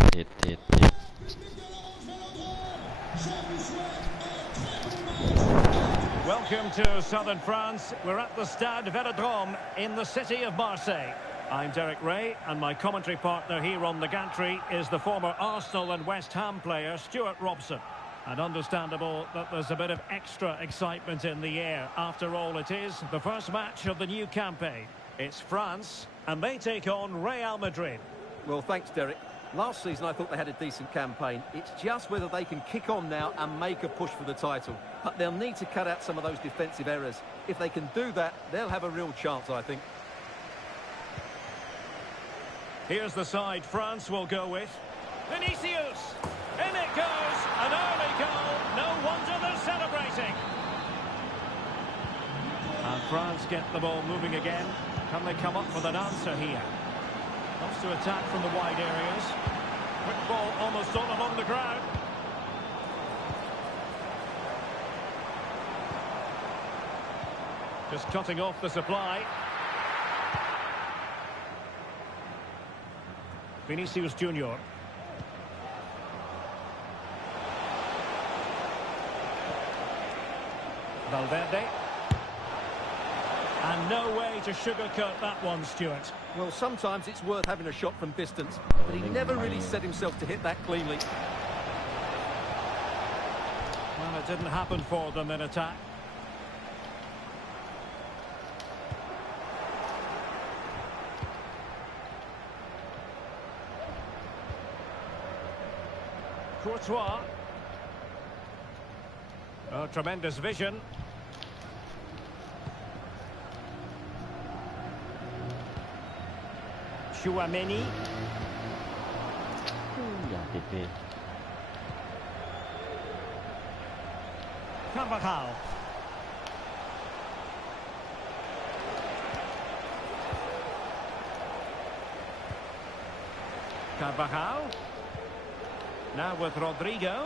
ผิด Welcome to southern France. We're at the Stade Velodrome in the city of Marseille. I'm Derek Ray, and my commentary partner here on the gantry is the former Arsenal and West Ham player Stuart Robson. And understandable that there's a bit of extra excitement in the air. After all, it is the first match of the new campaign. It's France, and they take on Real Madrid. Well, thanks, Derek. Last season, I thought they had a decent campaign. It's just whether they can kick on now and make a push for the title. But they'll need to cut out some of those defensive errors. If they can do that, they'll have a real chance, I think. Here's the side France will go with. Vinicius! In it goes! An early goal! No wonder they're celebrating! And France get the ball moving again. Can they come up with an answer here? Wants to attack from the wide areas. Quick ball almost all along the ground. Just cutting off the supply. Vinicius Junior. Valverde. And no way to sugarcoat that one, Stuart. Well, sometimes it's worth having a shot from distance, but he never really set himself to hit that cleanly. Well, it didn't happen for them in attack. Courtois. Oh, tremendous vision. Chouameni. อย่าติดดิ Carvajal. Carvajal. Now with Rodrigo.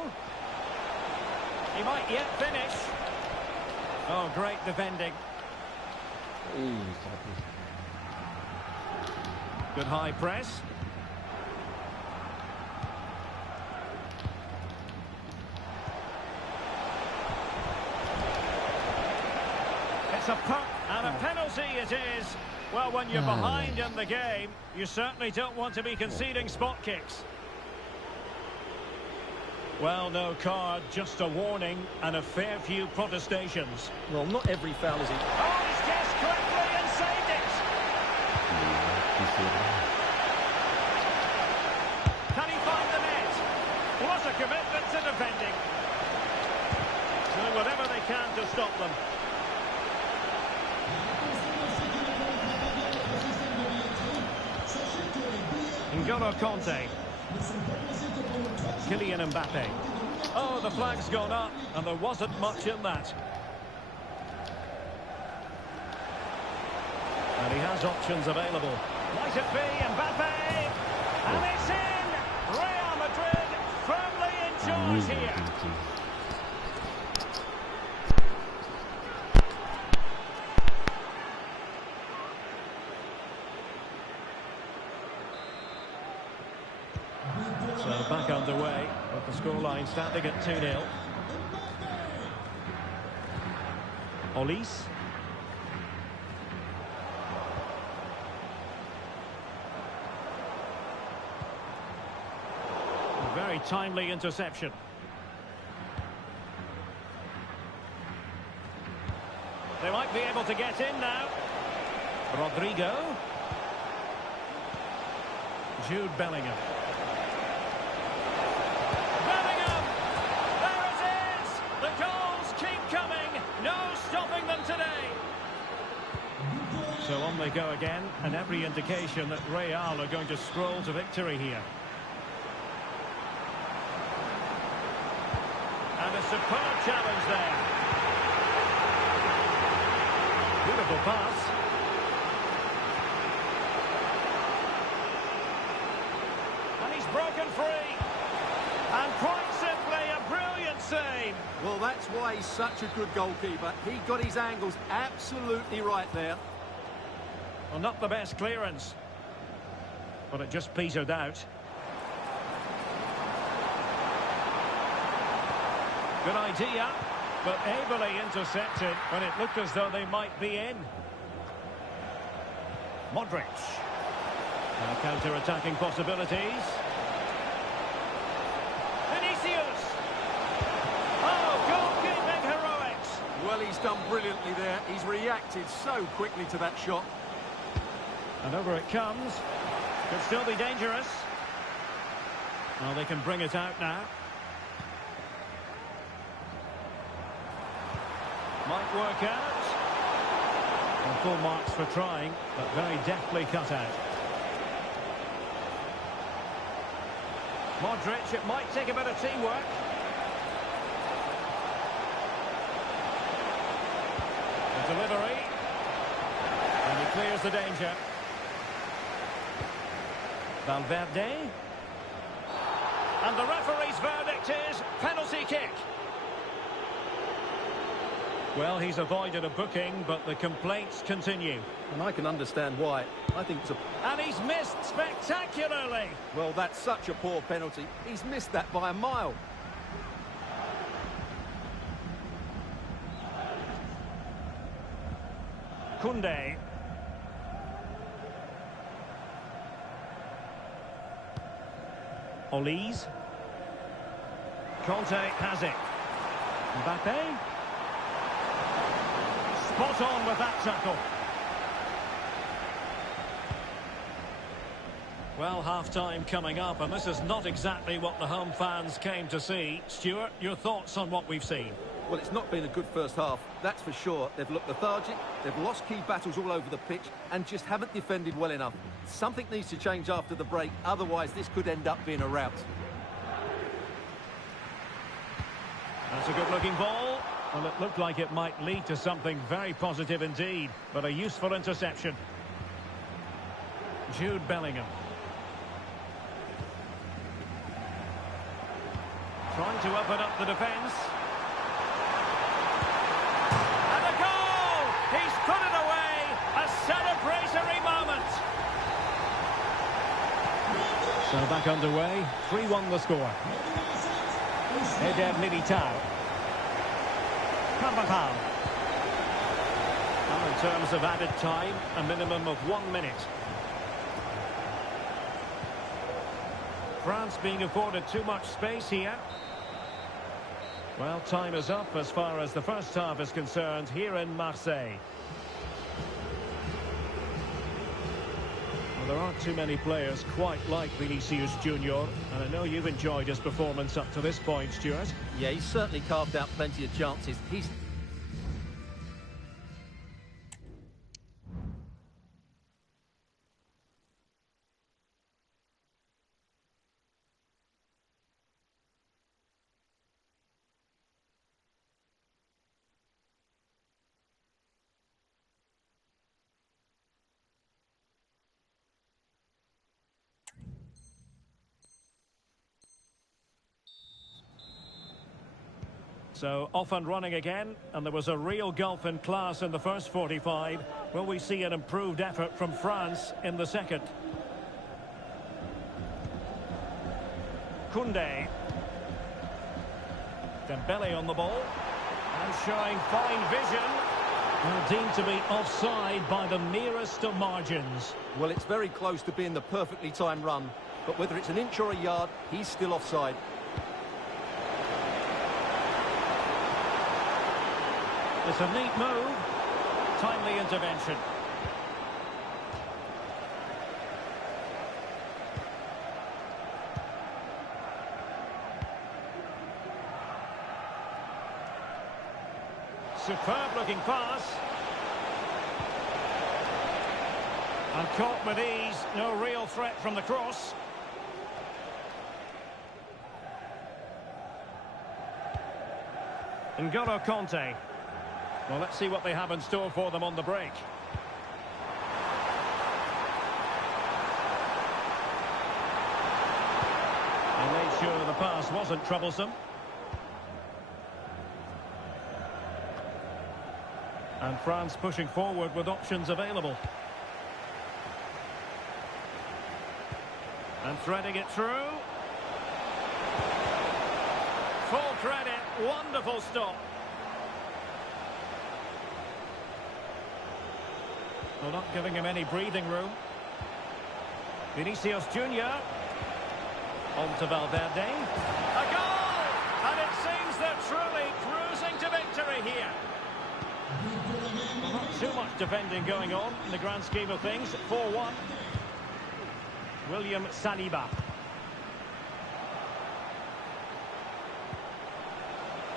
He might yet finish. Oh, great defending. อุ้ยสวัสดี Good high press. It's a puck and a penalty it is. Well, when you're behind in the game, you certainly don't want to be conceding spot kicks. Well, no card, just a warning and a fair few protestations. Well, not every foul is... Oh, he's guessed correctly and saved it! Can he find the net? What a commitment to defending. Doing whatever they can to stop them. N'Golo Conte. Kylian Mbappe. Oh, the flag's gone up, and there wasn't much in that. And he has options available. Might it be Mbappe? And it's in! Real Madrid firmly in charge here. So back underway, with the scoreline standing at 2-0. Olise. A very timely interception. They might be able to get in now. Rodrigo. Jude Bellingham. So on they go again, and every indication that Real are going to scroll to victory here. And a superb challenge there. Beautiful pass. And he's broken free. And quite simply, a brilliant save. Well, that's why he's such a good goalkeeper. He got his angles absolutely right there. Well, not the best clearance, but it just petered out. Good idea, but ably intercepted when it looked as though they might be in. Modric. Now counter-attacking possibilities. Vinicius. Oh, goalkeeping heroics. Well, he's done brilliantly there. He's reacted so quickly to that shot. And over it comes. Could still be dangerous. Well, they can bring it out now. Might work out. And full marks for trying, but very deftly cut out. Modric, it might take a bit of teamwork. The delivery. And he clears the danger. Valverde. And the referee's verdict is penalty kick. Well, he's avoided a booking, but the complaints continue. And I can understand why. I think it's a... And he's missed spectacularly. Well, that's such a poor penalty. He's missed that by a mile. Koundé. Olise. Conte has it. Mbappe. Spot on with that tackle. Well, half-time coming up, and this is not exactly what the home fans came to see. Stuart, your thoughts on what we've seen? Well, it's not been a good first half, that's for sure. They've looked lethargic, they've lost key battles all over the pitch, and just haven't defended well enough. Something needs to change after the break, otherwise this could end up being a rout. That's a good-looking ball. Well, it looked like it might lead to something very positive indeed, but a useful interception. Jude Bellingham. Trying to open up the defence. And a goal! He's put it away! A celebratory moment! So back underway. 3-1 the score. Eder Militao. Carvajal. Well, in terms of added time, a minimum of 1 minute. France being afforded too much space here. Well, time is up as far as the first half is concerned here in Marseille. Well, there aren't too many players quite like Vinicius Junior, and I know you've enjoyed his performance up to this point, Stuart. Yeah, he's certainly carved out plenty of chances. He's... So off and running again, and there was a real gulf in class in the first 45. Will we see an improved effort from France in the second? Koundé. Dembele on the ball. And showing fine vision. Well, deemed to be offside by the merest of margins. Well, it's very close to being the perfectly timed run, but whether it's an inch or a yard, he's still offside. It's a neat move. Timely intervention. Superb looking pass. And caught with ease. No real threat from the cross. N'Golo Conte. Well, let's see what they have in store for them on the break. They made sure the pass wasn't troublesome. And France pushing forward with options available. And threading it through. Full credit, Wonderful stop. Well, not giving him any breathing room. Vinicius Junior. On to Valverde. A goal! And it seems they're truly cruising to victory here. Not too much defending going on in the grand scheme of things. 4-1. William Saliba.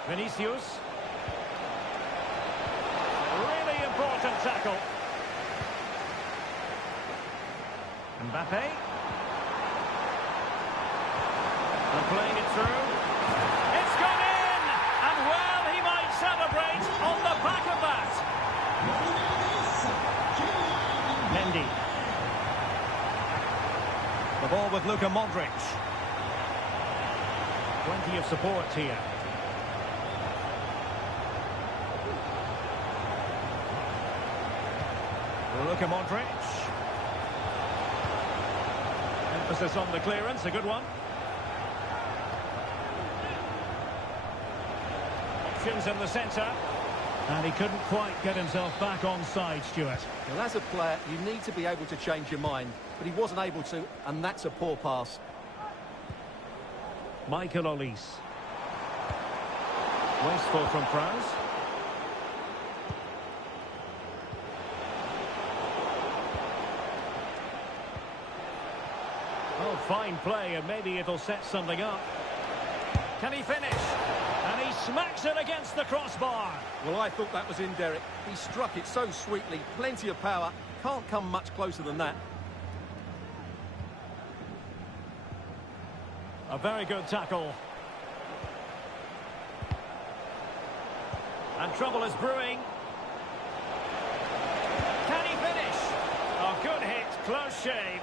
Vinicius. Really important tackle. Mbappe. And playing it through. It's gone in! And well, he might celebrate on the back of that. Mendy. The ball with Luka Modric. Plenty of support here. Luka Modric. Emphasis on the clearance, a good one. Options in the centre. And he couldn't quite get himself back on side, Stuart. Well, as a player, you need to be able to change your mind, but he wasn't able to, and that's a poor pass. Michael Olise. Wasteful from France. Oh, fine play, and maybe it'll set something up. Can he finish? And he smacks it against the crossbar. Well, I thought that was in, Derek. He struck it so sweetly, plenty of power. Can't come much closer than that. A very good tackle. And trouble is brewing. Can he finish? A good hit, close shave.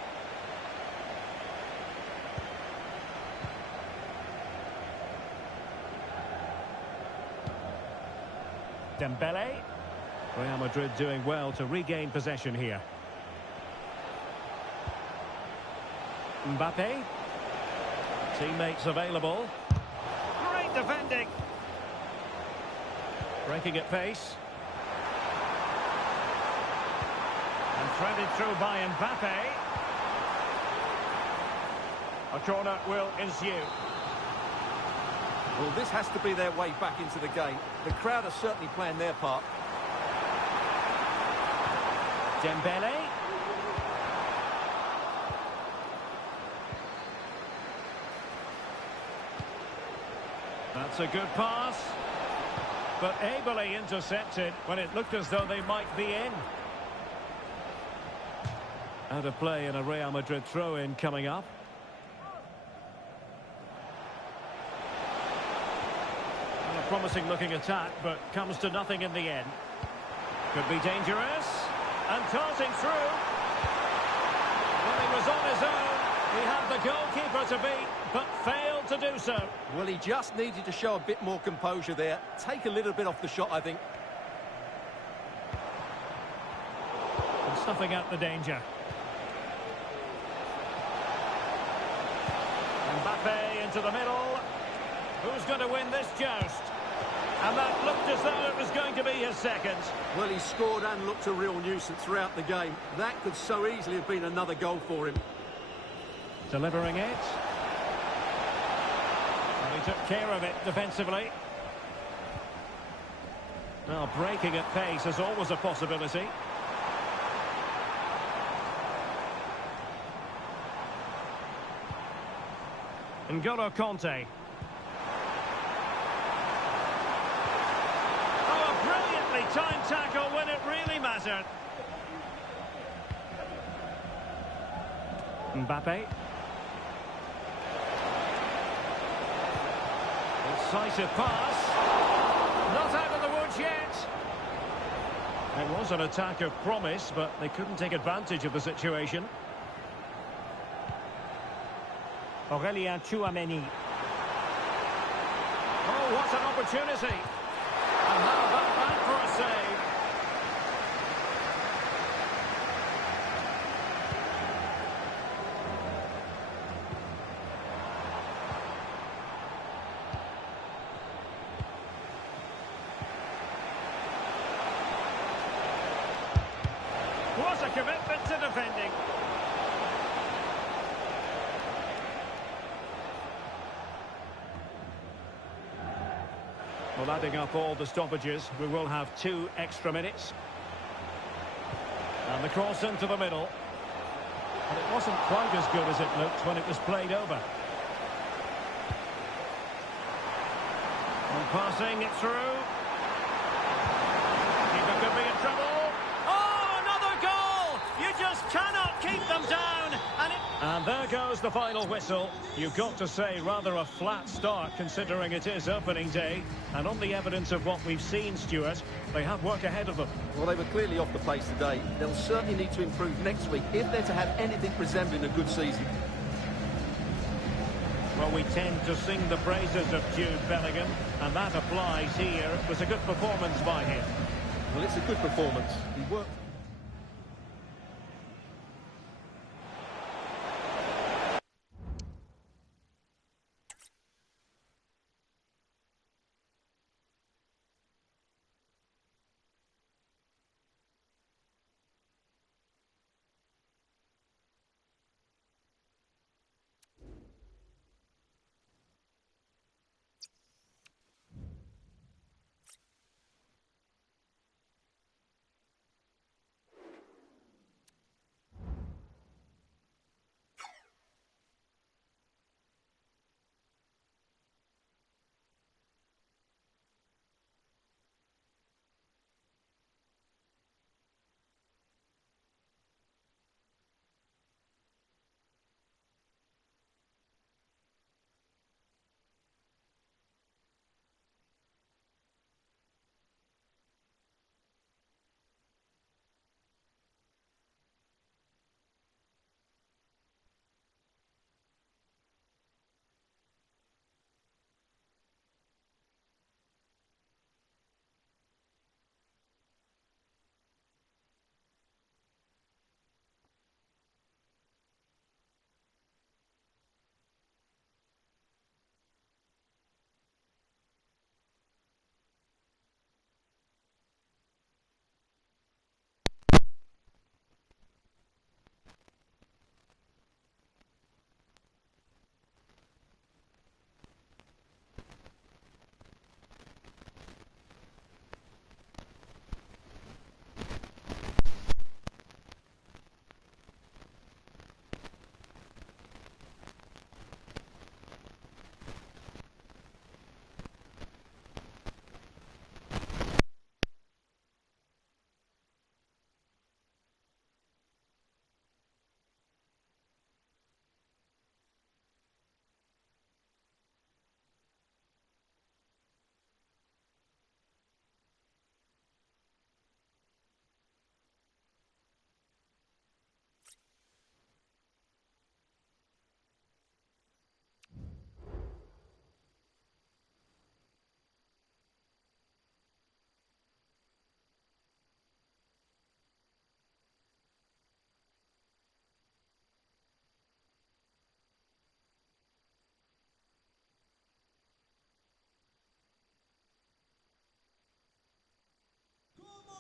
Dembele. Real Madrid doing well to regain possession here. Mbappe. Teammates available. Great defending. Breaking at pace. And threaded through by Mbappe. A corner will ensue. Well, this has to be their way back into the game. The crowd are certainly playing their part. Dembele. That's a good pass. But ably intercepted when it looked as though they might be in. Out of play in a Real Madrid throw-in coming up. A promising looking attack, but comes to nothing in the end. Could be dangerous. And tossing through. Well, he was on his own. He had the goalkeeper to beat, but failed to do so. Well, he just needed to show a bit more composure there. Take a little bit off the shot, I think. And snuffing out the danger. Mbappe into the middle. Who's going to win this joust? And that looked as though it was going to be his second. Well, he scored and looked a real nuisance throughout the game. That could so easily have been another goal for him. Delivering it. And he took care of it defensively. Now, breaking at pace is always a possibility. N'Golo Kanté. Oh, a brilliantly timed tackle when it really mattered. Mbappe. Decisive pass. Not out of the woods yet. It was an attack of promise, but they couldn't take advantage of the situation. Aurélien Tchouameni. Oh, what an opportunity. And how about that for a save? Well, adding up all the stoppages, we will have 2 extra minutes. And the cross into the middle. And it wasn't quite as good as it looked when it was played over. And passing it through. Keeper could be in trouble. Oh, another goal! You just cannot keep them down. And there goes the final whistle. You've got to say, rather a flat start considering it is opening day. And on the evidence of what we've seen, Stuart, they have work ahead of them. Well, they were clearly off the pace today. They'll certainly need to improve next week if they're to have anything resembling a good season. Well, we tend to sing the praises of Jude Bellingham, and that applies here. It was a good performance by him. Well, it's a good performance. He worked.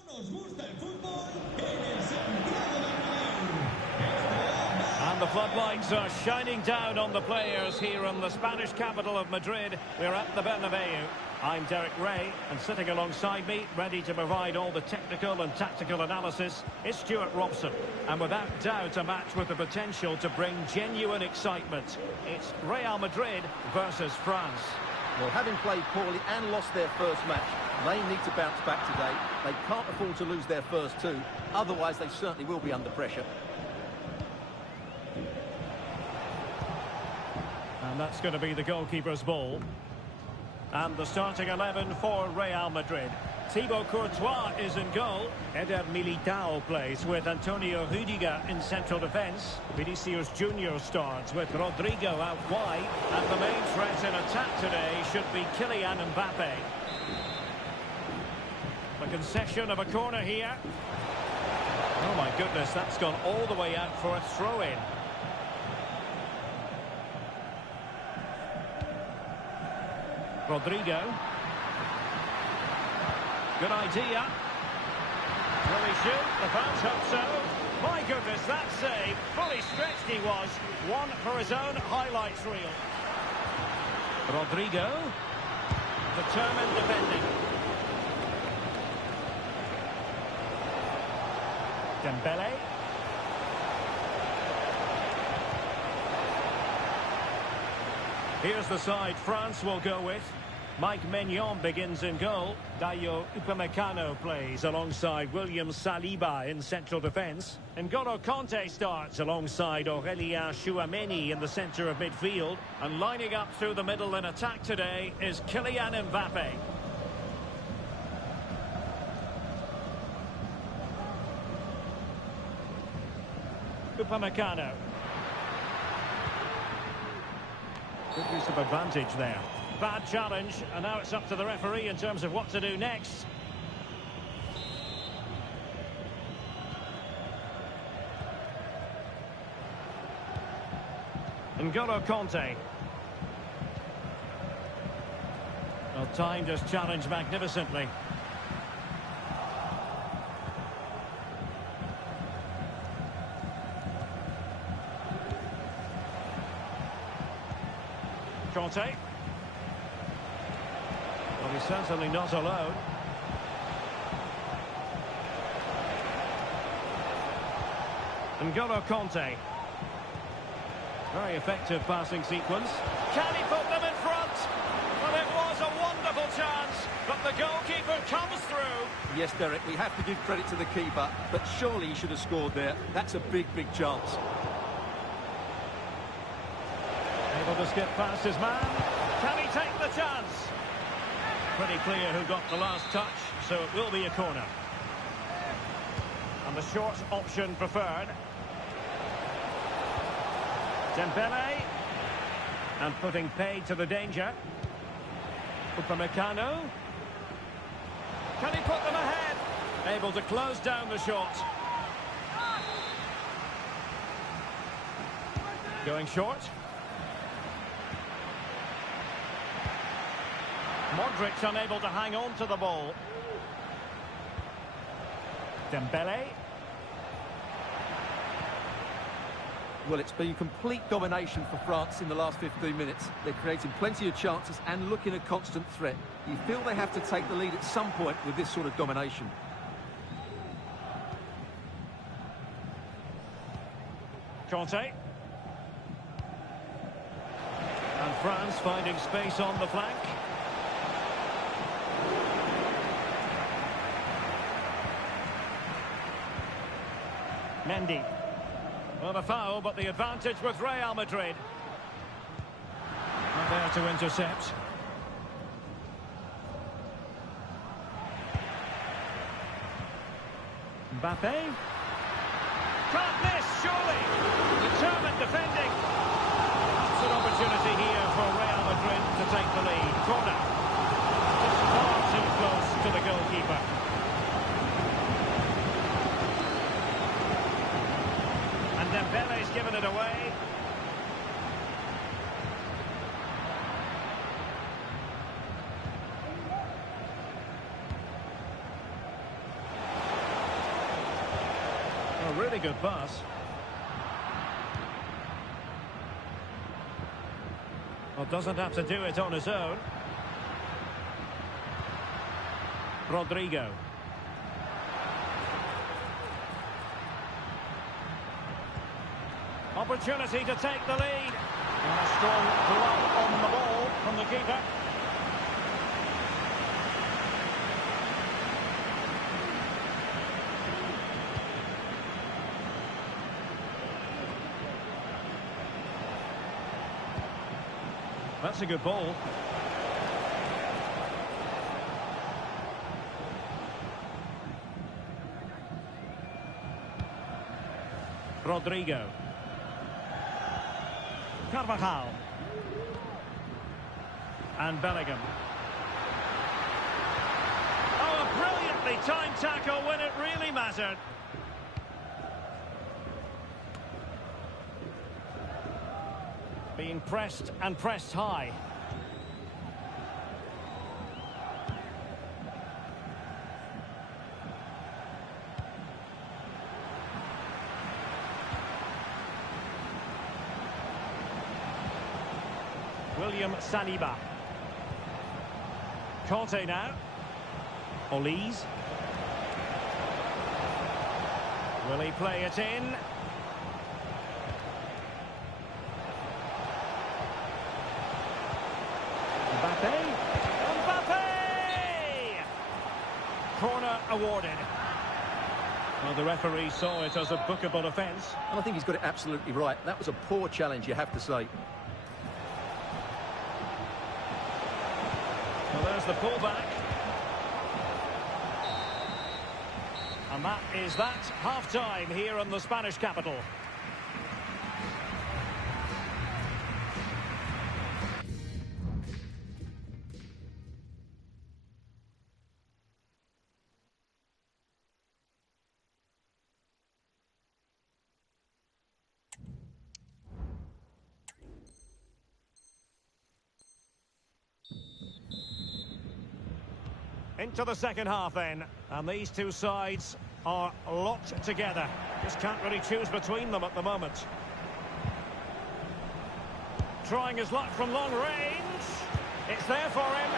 Nos gusta el fútbol en el Santiago Bernabéu. And the floodlights are shining down on the players here in the Spanish capital of Madrid. We're at the Bernabeu. I'm Derek Ray, and sitting alongside me, ready to provide all the technical and tactical analysis, is Stuart Robson. And without doubt, a match with the potential to bring genuine excitement. It's Real Madrid versus France. Well, having played poorly and lost their first match, they need to bounce back today. They can't afford to lose their first 2, otherwise they certainly will be under pressure. And that's going to be the goalkeeper's ball. And the starting 11 for Real Madrid. Thibaut Courtois is in goal. Eder Militao plays with Antonio Rüdiger in central defence. Vinicius Junior starts with Rodrigo out wide. And the main threat in attack today should be Kylian Mbappe. The concession of a corner here. Oh my goodness, that's gone all the way out for a throw-in. Rodrigo. Good idea. Will he shoot? The fans hope so. My goodness, that save. Fully stretched he was. One for his own highlights reel. Rodrigo. Determined defending. Dembele. Here's the side France will go with. Mike Maignan begins in goal. Dayo Upamecano plays alongside William Saliba in central defence. N'Golo Kanté starts alongside Aurélien Tchouameni in the centre of midfield. And lining up through the middle in attack today is Kylian Mbappe. Upamecano. Good use of advantage there. Bad challenge, and now it's up to the referee in terms of what to do next. N'Golo Kanté. Well, timed his challenge magnificently. Kanté. Well, he's certainly not alone. N'Golo Kanté. Very effective passing sequence. Can he put them in front? Well, it was a wonderful chance, but the goalkeeper comes through. Yes, Derek, we have to give credit to the keeper, but surely he should have scored there. That's a big, big chance. Able to skip past his man. Can he take the chance? Pretty clear who got the last touch, so it will be a corner. And the short option preferred. Dembele. And putting paid to the danger. Upamecano. Can he put them ahead? Able to close down the shot. Going short. Modric unable to hang on to the ball. Dembele. Well, it's been complete domination for France in the last 15 minutes. They're creating plenty of chances and looking a constant threat. You feel they have to take the lead at some point with this sort of domination. Kanté. And France finding space on the flank. Mendy. Well, a foul, but the advantage with Real Madrid. And there to intercept. Mbappe. Can't miss, surely. Determined defending. That's an opportunity here for Real Madrid to take the lead. Corner. Just far too close to the goalkeeper. And Dembele's given it away. A really good pass. Well, doesn't have to do it on his own. Rodrigo. Opportunity to take the lead. And a strong glove on the ball from the keeper. That's a good ball. Rodrigo. Carvajal. And Bellingham. Oh, a brilliantly timed tackle when it really mattered. Being pressed and pressed high. William Saliba. Conte now. Olise. Will he play it in? Mbappe. Mbappe! Corner awarded. Well, the referee saw it as a bookable offence. And I think he's got it absolutely right. That was a poor challenge, you have to say. Well, there's the pullback. And that is that. Half-time here in the Spanish capital. Into the second half then, and these two sides are locked together. Just can't really choose between them at the moment. Trying his luck from long range. It's there for him.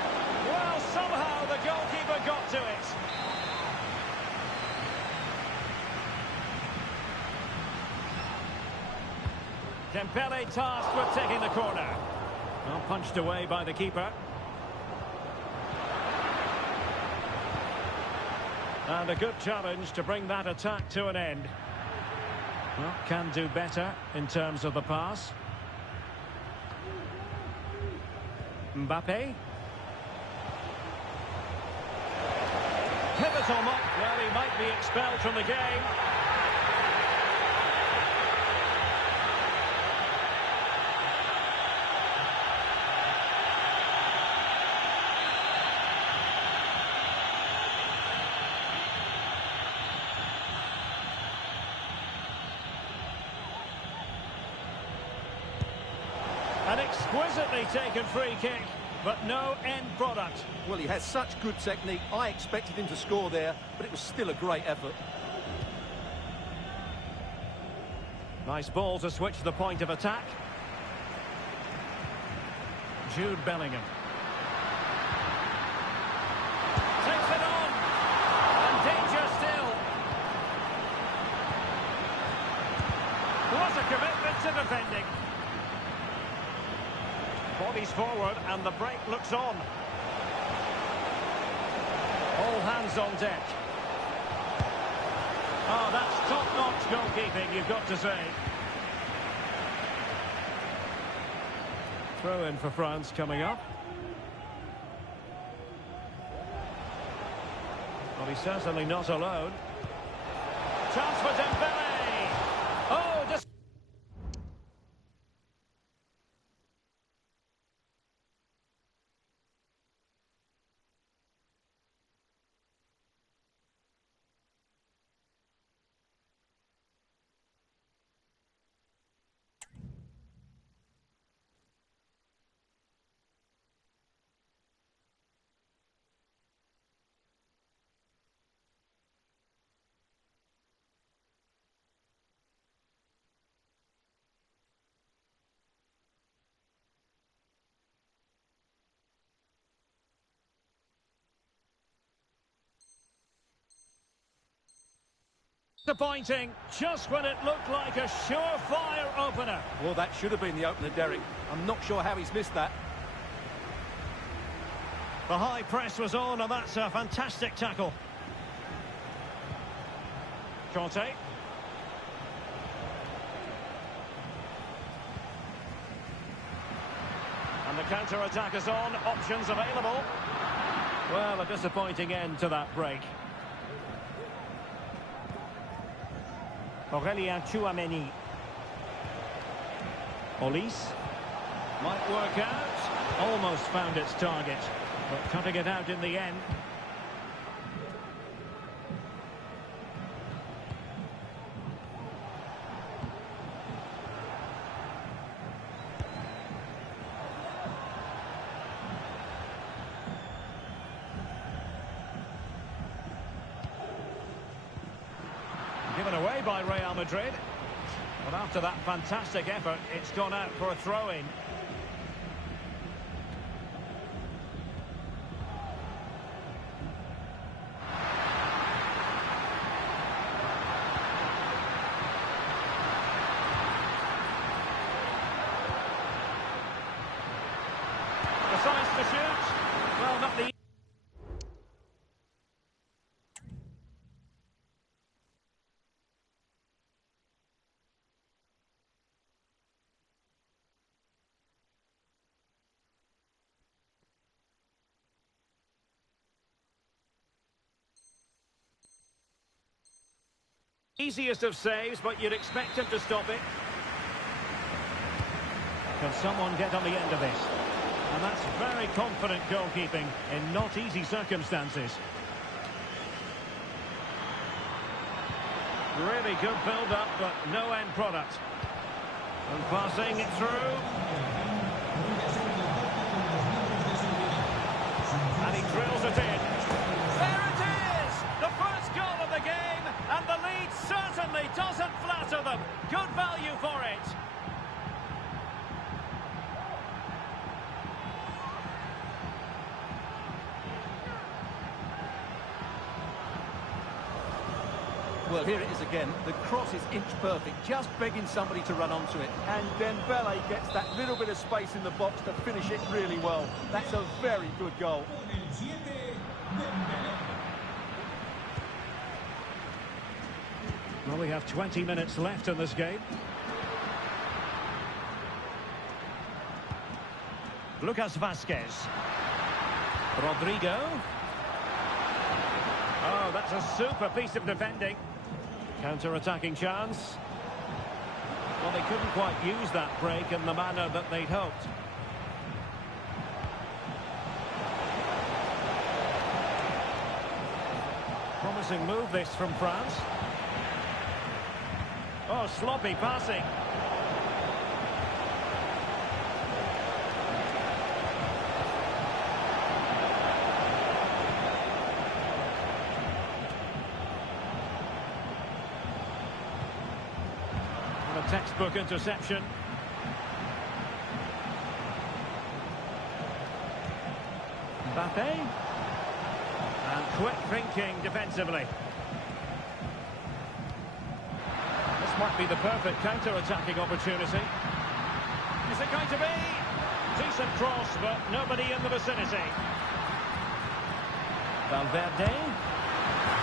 Well, somehow the goalkeeper got to it. Dembele tasked with taking the corner. Well, punched away by the keeper. And a good challenge to bring that attack to an end. Well, can do better in terms of the pass. Mbappe. Pivotal mark. Well, he might be expelled from the game. An exquisitely taken free kick, but no end product. Well, he has such good technique. I expected him to score there, but it was still a great effort. Nice ball to switch the point of attack. Jude Bellingham. Takes it on. And danger still. What a commitment to defending. Bodies forward and the break looks on. All hands on deck. Oh, that's top-notch goalkeeping, you've got to say. Throw in for France coming up. Well, he's certainly not alone. Chance for Dembele. Oh, just... disappointing, just when it looked like a surefire opener. Well, that should have been the opener, Derek. I'm not sure how he's missed that. The high press was on, and that's a fantastic tackle. Conte. And the counter-attack is on, options available. Well, a disappointing end to that break. Aurelien Tchouameni. Olise. Might work out. Almost found its target, but cutting it out in the end. Given away by Real Madrid. But after that fantastic effort, it's gone out for a throw-in. Easiest of saves, but you'd expect him to stop it. Can someone get on the end of this? And that's very confident goalkeeping in not easy circumstances. Really good build-up, but no end product. And passing it through. And he drills it in. There it is! The first goal of the game, and the lead certainly doesn't flatter them. Good value for it. Well, here it is again. The cross is inch perfect, just begging somebody to run onto it. And Dembele gets that little bit of space in the box to finish it really well. That's a very good goal. Con el 7, Dembélé. Well, we have 20 minutes left in this game. Lucas Vazquez. Rodrigo. Oh, that's a super piece of defending. Counter-attacking chance. Well, they couldn't quite use that break in the manner that they'd hoped. Promising move this from France. Oh, sloppy passing. A textbook interception. Mbappe. And quick thinking defensively. This might be the perfect counter-attacking opportunity. Is it going to be? Decent cross, but nobody in the vicinity. Valverde.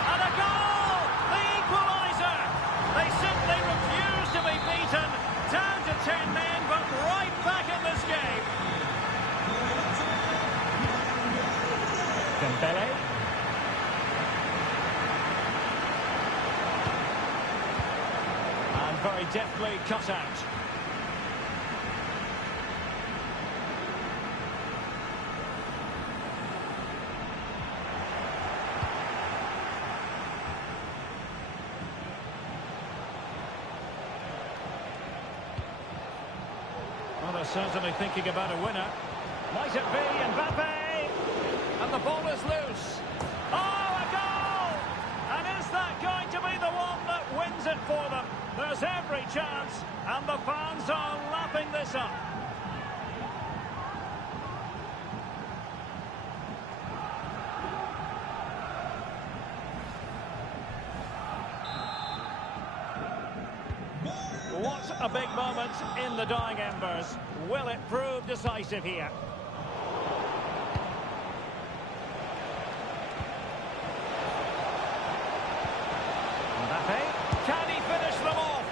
And a goal! The equaliser! They simply refuse to be beaten. Down to 10 men, but right back in this game. Dembele. And very deftly cut out. Well, they're certainly thinking about a winner. Might it be Mbappe? And the ball is loose. Oh, a goal! And is that going to be the one that wins it for them? There's every chance, and the fans are lapping this up. What a big moment in the dying embers. Will it prove decisive here? Mbappe, can he finish them off?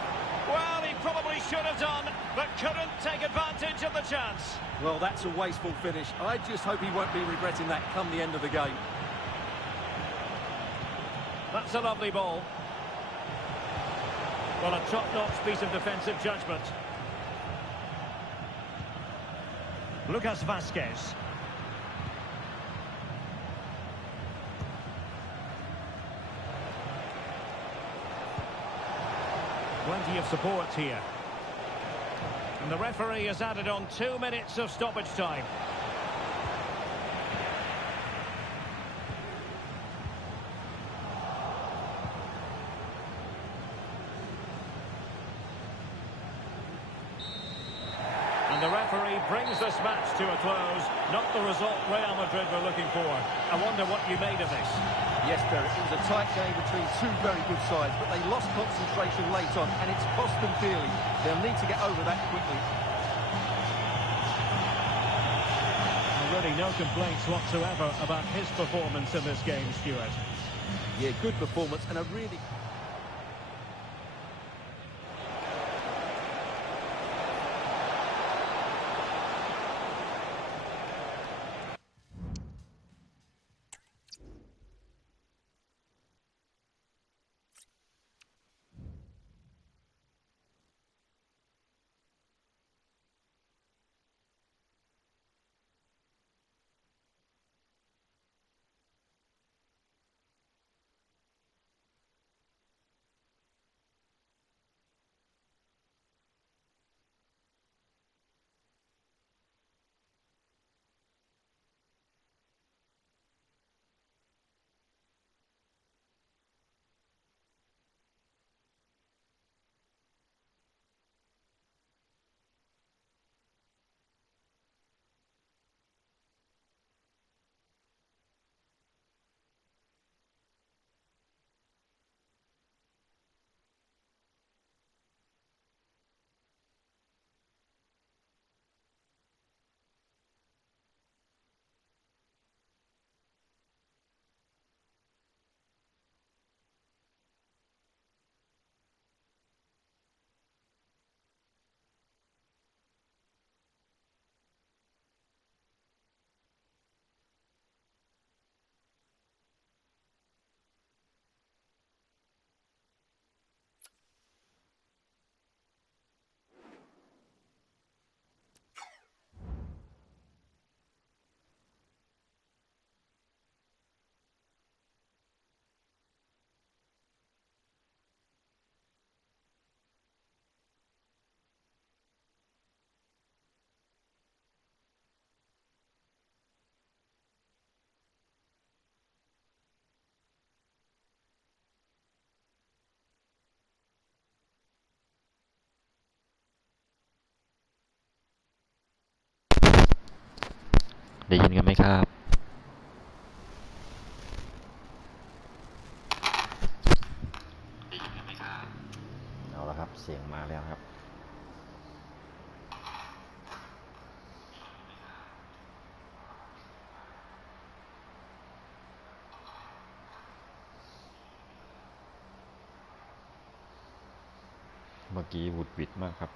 Well, he probably should have done, but couldn't take advantage of the chance. Well, that's a wasteful finish. I just hope he won't be regretting that come the end of the game. That's a lovely ball. Well, a top-notch piece of defensive judgment. Lucas Vazquez. Plenty of support here. And the referee has added on 2 minutes of stoppage time. And the referee brings this match to a close. Not the result Real Madrid were looking for. I wonder what you made of this. Yes, Derek, it was a tight game between two very good sides, but they lost concentration late on, and it's cost them dearly. They'll need to get over that quickly. Already no complaints whatsoever about his performance in this game, Stuart. Yeah, good performance and a really... ได้ยินกันไหมครับเอาละครับเสียงมาแล้วครับเมื่อกี้หวุดหวิดมากครับ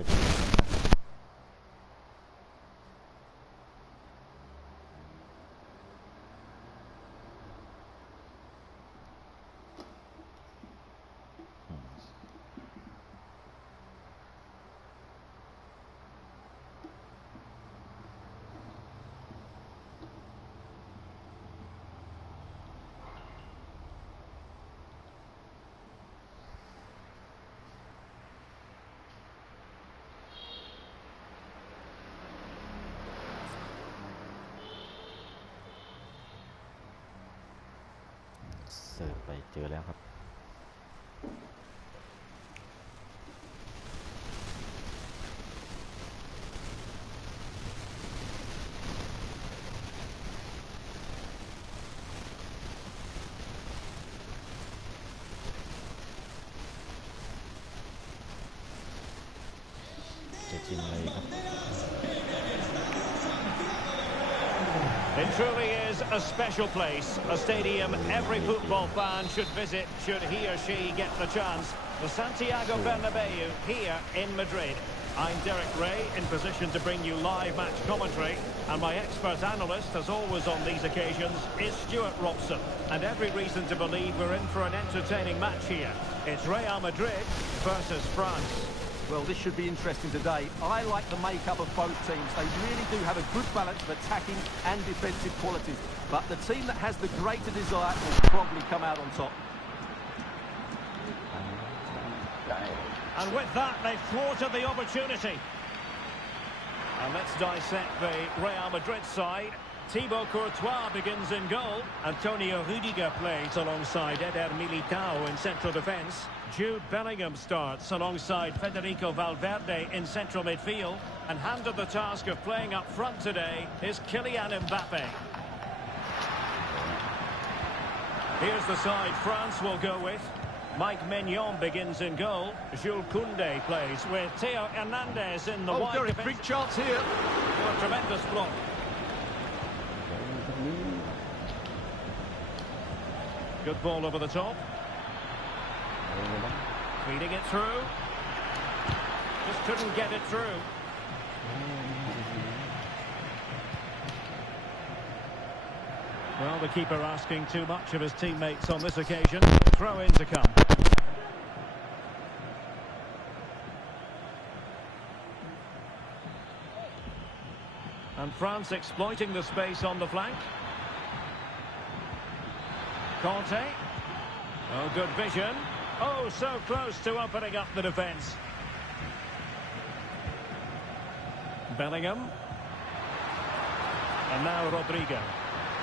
จะ เสิร์ฟไปเจอแล้วครับจะกินอะไรครับ It truly is a special place, a stadium every football fan should visit should he or she get the chance. The Santiago Bernabeu here in Madrid. I'm Derek Ray, in position to bring you live match commentary, and my expert analyst, as always on these occasions, is Stuart Robson. And every reason to believe we're in for an entertaining match here. It's Real Madrid versus France. Well, this should be interesting today. I like the makeup of both teams. They really do have a good balance of attacking and defensive qualities. But the team that has the greater desire will probably come out on top. And with that, they've thwarted the opportunity. And let's dissect the Real Madrid side. Thibaut Courtois begins in goal. Antonio Rudiger plays alongside Eder Militao in central defence. Jude Bellingham starts alongside Federico Valverde in central midfield. And handed the task of playing up front today is Kylian Mbappe. Here's the side France will go with. Mike Maignan begins in goal. Jules Koundé plays with Theo Hernandez in the wide Derek, defence. big chance here. Oh, a tremendous block. Good ball over the top. Feeding it through. Just couldn't get it through. Well, the keeper asking too much of his teammates on this occasion. Throw in to come. And France exploiting the space on the flank. Conte. Oh, good vision. Oh, so close to opening up the defence. Bellingham. And now Rodrigo.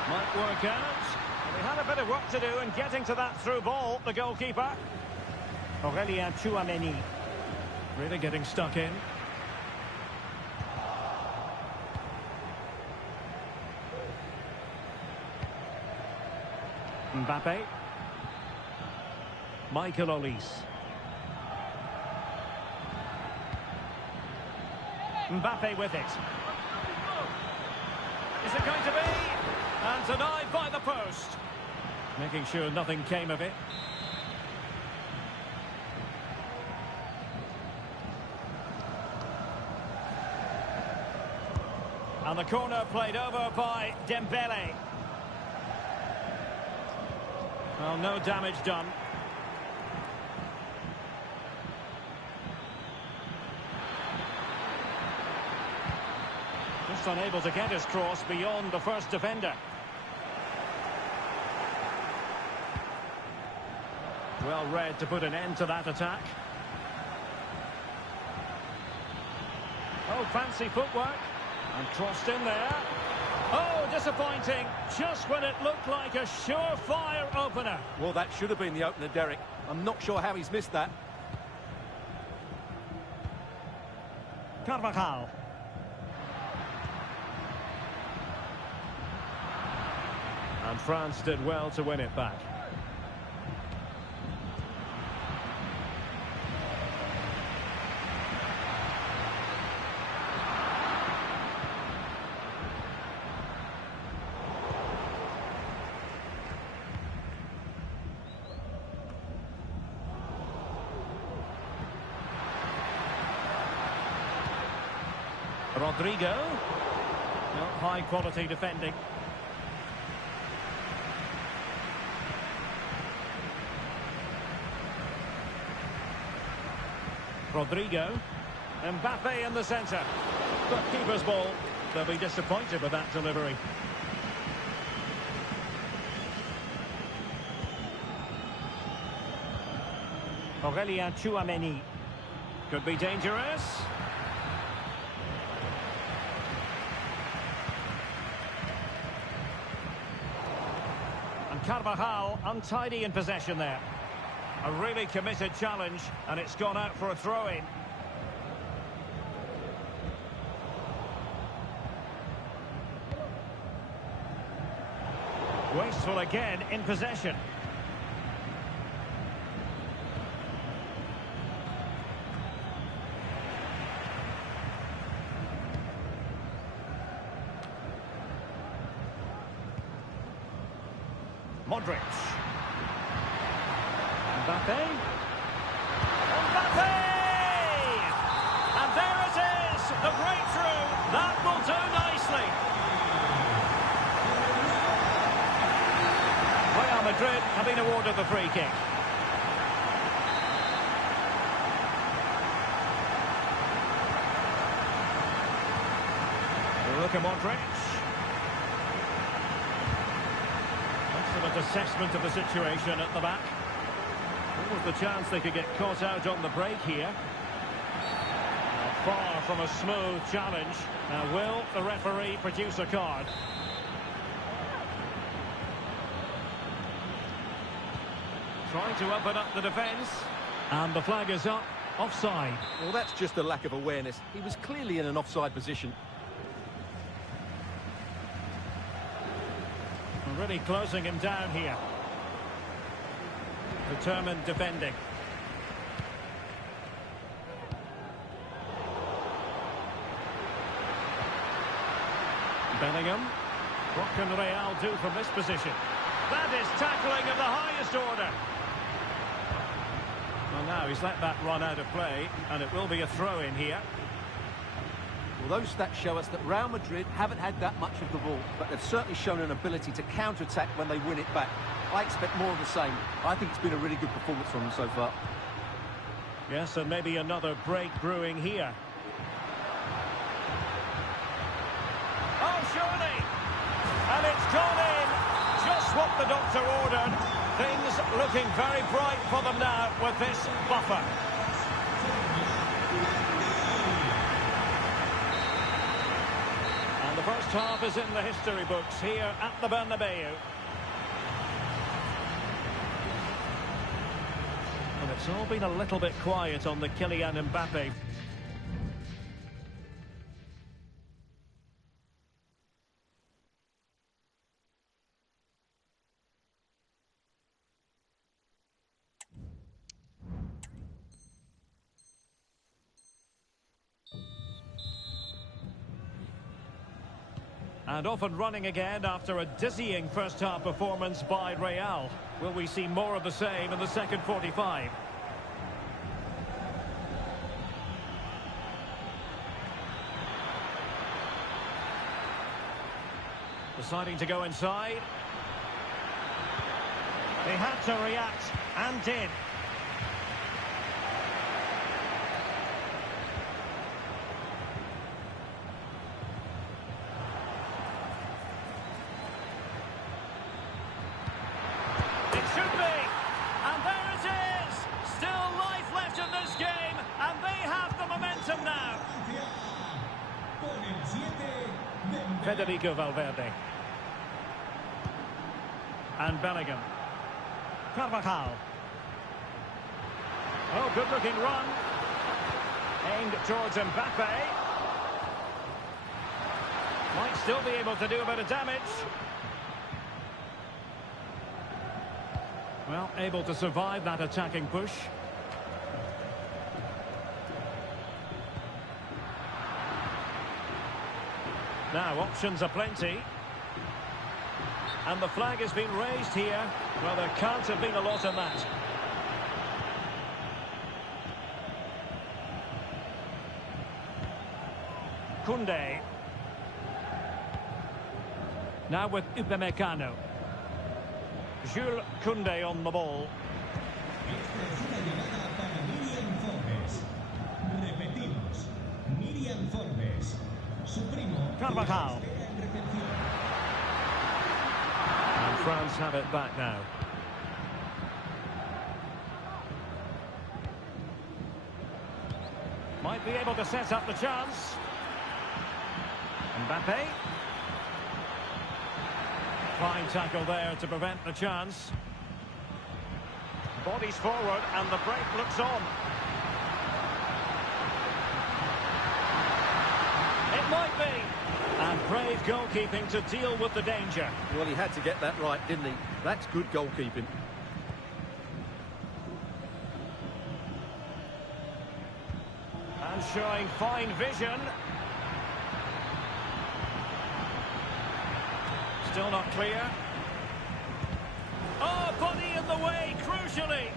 Might work out. They had a bit of work to do in getting to that through ball, the goalkeeper. Aurélien Tchouameni. Really getting stuck in. Mbappe. Michael Olise. Mbappe with it. Is it going to be? And denied by the post. Making sure nothing came of it. And the corner played over by Dembele. Well, no damage done. Just unable to get his cross beyond the first defender. Well read to put an end to that attack. Oh, fancy footwork. And crossed in there. Oh, disappointing. Just when it looked like a surefire opener. Well, that should have been the opener, Derek. I'm not sure how he's missed that. Carvajal. And France did well to win it back. Rodrigo. Not high quality defending. Rodrigo. Mbappe in the centre. But keeper's ball. They'll be disappointed with that delivery. Aurélien Tchouameni. Could be dangerous. And Carvajal untidy in possession there. A really committed challenge, and it's gone out for a throw-in. Wasteful again in possession. Modric. Mbappe. Mbappe! And there it is, the breakthrough. That will do nicely. Real Madrid have been awarded the free kick. Look at Modric. Excellent assessment of the situation at the back. Was the chance they could get caught out on the break here. Far from a smooth challenge. Now, will the referee produce a card? Trying to open up the defence. And the flag is up. Offside. Well, that's just a lack of awareness. He was clearly in an offside position. Really closing him down here. Determined defending. Bellingham. What can Real do from this position? That is tackling of the highest order. Well, now he's let that run out of play, and it will be a throw-in here. Well, those stats show us that Real Madrid haven't had that much of the ball, but they've certainly shown an ability to counter-attack when they win it back. I expect more of the same. I think it's been a really good performance from them so far. Yes, and maybe another break brewing here. Oh, surely! And it's gone in! Just what the doctor ordered. Things looking very bright for them now with this buffer. And the first half is in the history books here at the Bernabeu. And it's all been a little bit quiet on the Kylian Mbappe. And off and running again after a dizzying first-half performance by Real. Will we see more of the same in the second 45? Deciding to go inside. They had to react, and did. Federico Valverde. And Bellingham. Carvajal. Oh, good-looking run. Aimed towards Mbappe. Might still be able to do a bit of damage. Well, able to survive that attacking push. Now, options are plenty. And the flag has been raised here. Well, there can't have been a lot in that. Koundé. Now with Upamecano. Jules Koundé on the ball. Esta es una llamada para Miriam Forbes. Repetimos, Miriam Forbes. Su primo. Carvajal. Espera en recepción. And France have it back now. Might be able to set up the chance. Mbappe. Fine tackle there to prevent the chance. Bodies forward and the break looks on. It might be. And brave goalkeeping to deal with the danger. Well, he had to get that right, didn't he? That's good goalkeeping. And showing fine vision. Still not clear. Oh, body in the way, crucially.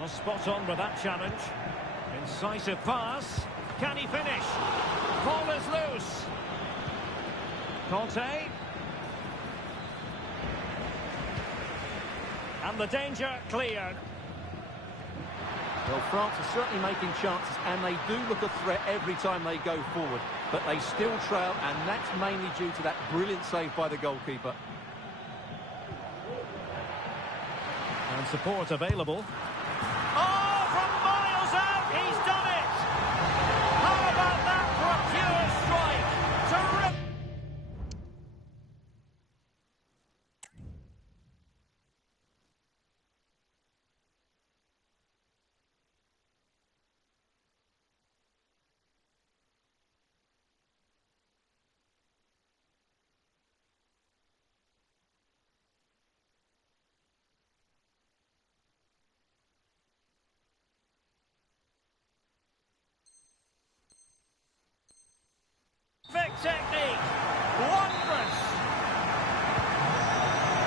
Well, spot on with that challenge. Incisive pass. Can he finish? Ball is loose. Conte. And the danger cleared. Well, France are certainly making chances, and they do look a threat every time they go forward. But they still trail, and that's mainly due to that brilliant save by the goalkeeper. And support available. Oh, from miles out, he's done it! How about that for a pure strike? Terrific! Technique, wondrous.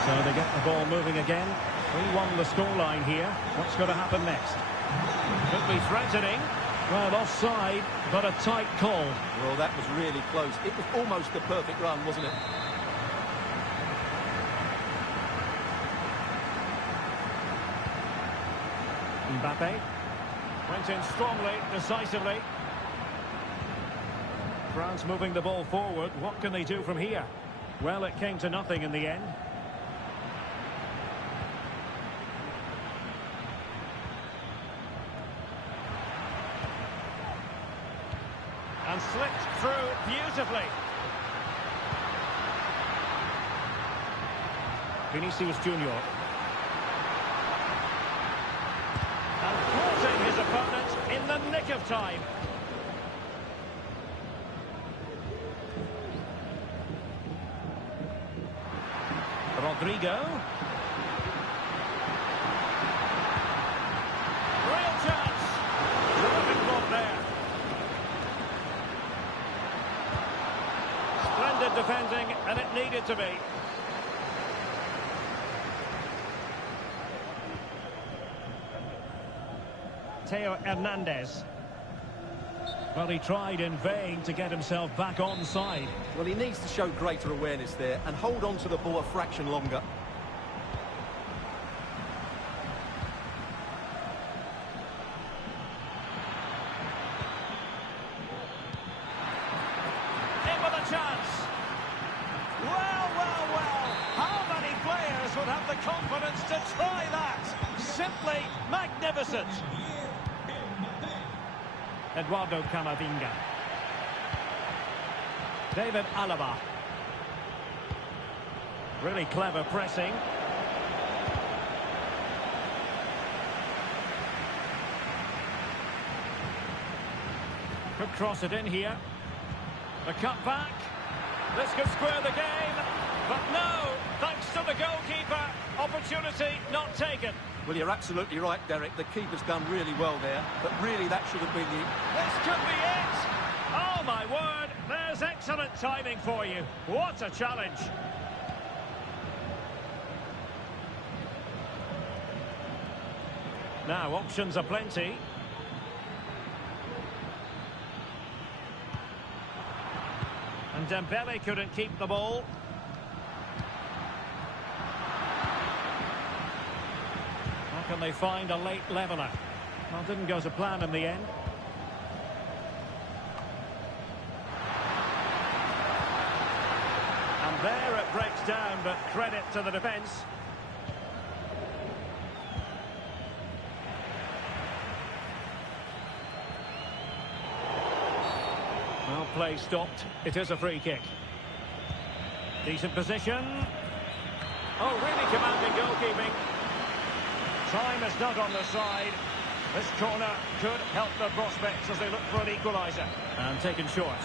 So they get the ball moving again. 3-1 the scoreline here. What's going to happen next? Could be threatening. Well, offside, but a tight call. Well, that was really close. It was almost the perfect run, wasn't it? Mbappe went in strongly, decisively. France moving the ball forward. What can they do from here? Well, it came to nothing in the end. And slipped through beautifully. Vinicius Junior. And forcing his opponent in the nick of time. Rodrigo. Real chance. Terrific block there. Splendid defending, and it needed to be. Theo Hernandez. Well, he tried in vain to get himself back onside. Well, he needs to show greater awareness there and hold on to the ball a fraction longer. In with a chance. Well, well, well. How many players would have the confidence to try that? Simply magnificent. Eduardo Camavinga. David Alaba. Really clever pressing. Could cross it in here. The cut back. This could square the game. But no, thanks to the goalkeeper. Opportunity not taken. Well, you're absolutely right, Derek. The keeper's done really well there, but really that should have been the... This could be it! Oh, my word! There's excellent timing for you. What a challenge! Now, options are plenty. And Dembele couldn't keep the ball. Can they find a late leveller? Well, didn't go to plan in the end. And there it breaks down, but credit to the defence. Well, play stopped. It is a free kick. Decent position. Oh, really commanding goalkeeping. Time is not on the side. This corner could help the prospects as they look for an equaliser. And taken short.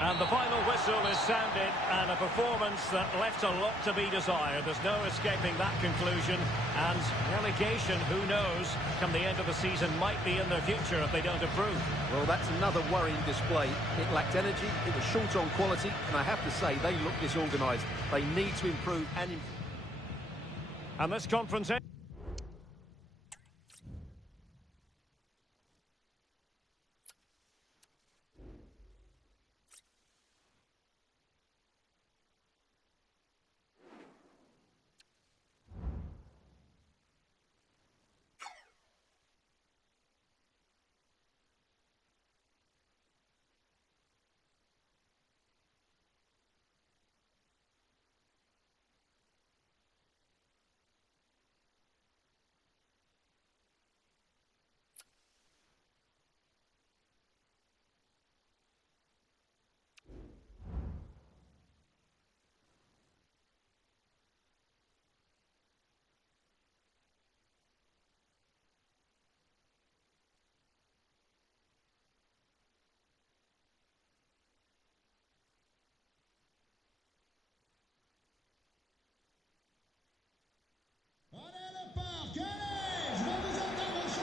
And the final whistle is sounded, and a performance that left a lot to be desired. There's no escaping that conclusion. And relegation, who knows, come the end of the season, might be in their future if they don't improve. Well, that's another worrying display. It lacked energy, it was short on quality, and I have to say, they look disorganised. They need to improve and... And this conference...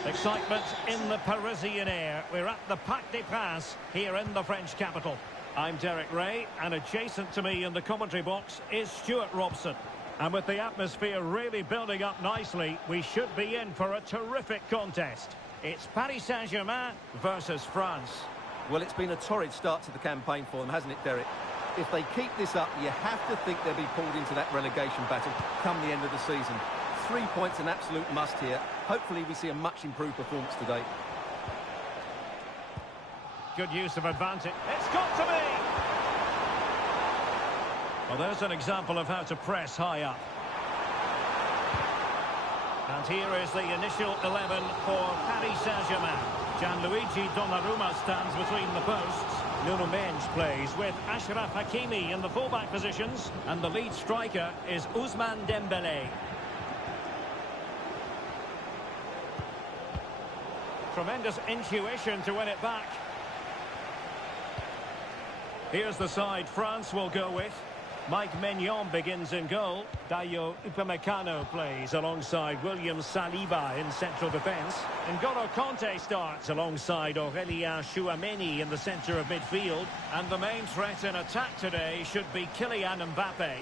Excitement in the Parisian air. We're at the Parc des Princes here in the French capital. I'm Derek Ray, and adjacent to me in the commentary box is Stuart Robson. And with the atmosphere really building up nicely, we should be in for a terrific contest. It's Paris Saint-Germain versus France. Well, it's been a torrid start to the campaign for them, hasn't it, Derek? If they keep this up, you have to think they'll be pulled into that relegation battle come the end of the season. 3 points an absolute must here. Hopefully we see a much improved performance today. Good use of advantage. It's got to be! Well, there's an example of how to press high up. And here is the initial 11 for Paris Saint-Germain. Gianluigi Donnarumma stands between the posts. Nuno Mendes plays with Achraf Hakimi in the fullback positions. And the lead striker is Ousmane Dembélé. Tremendous intuition to win it back. Here's the side France will go with. Mike Maignan begins in goal. Dayo Upamecano plays alongside William Saliba in central defence. N'Golo Kanté starts alongside Aurélien Tchouameni in the centre of midfield. And the main threat in attack today should be Kylian Mbappe.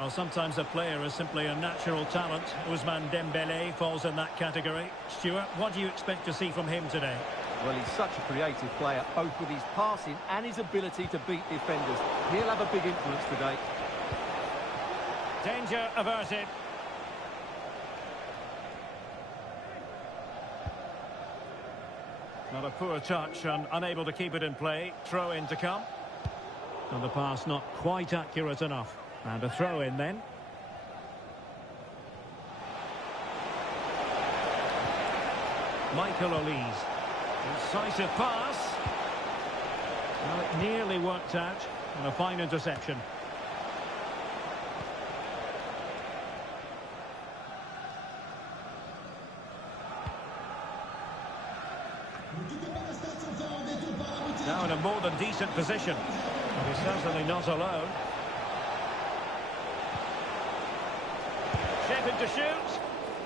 Well, sometimes a player is simply a natural talent. Ousmane Dembélé falls in that category. Stuart, what do you expect to see from him today? Well, he's such a creative player, both with his passing and his ability to beat defenders. He'll have a big influence today. Danger averted. Not a poor touch and unable to keep it in play. Throw in to come. And the pass not quite accurate enough. And a throw in then. Michael Olise. Incisive pass. Well, it nearly worked out. And a fine interception. Now in a more than decent position. But he's certainly not alone. Shaping to shoot.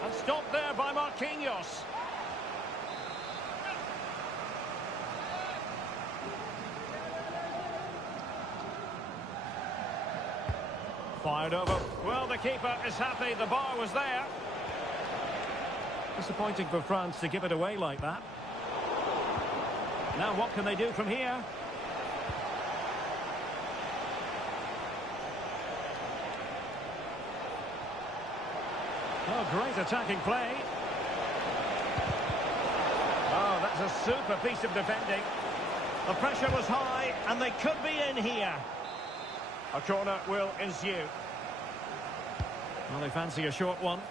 And stopped there by Marquinhos. Fired over. Well, the keeper is happy. The bar was there. Disappointing for France to give it away like that. Now what can they do from here? Oh, great attacking play. Oh, that's a super piece of defending. The pressure was high, and they could be in here. A corner will ensue. Well, they fancy a short one.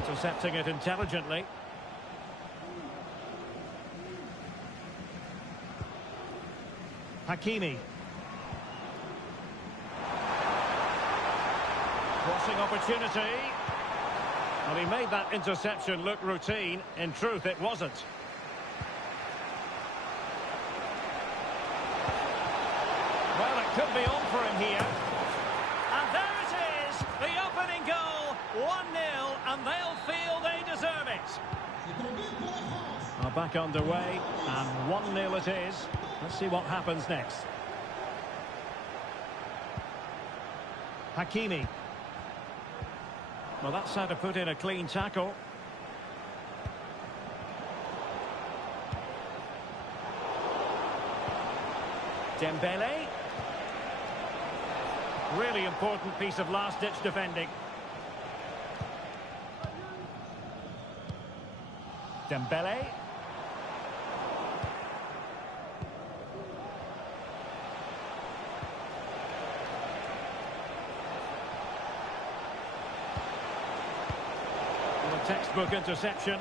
Intercepting it intelligently. Hakimi. Crossing opportunity. Well, he made that interception look routine. In truth, it wasn't. Well, it could be on for him here. And there it is, the opening goal, 1-0, and they'll feel they deserve it. Are back underway, and 1-0 it is. Let's see what happens next. Hakimi. Well, that's how to put in a clean tackle. Dembélé. Really important piece of last-ditch defending. Dembélé. Well, a textbook interception.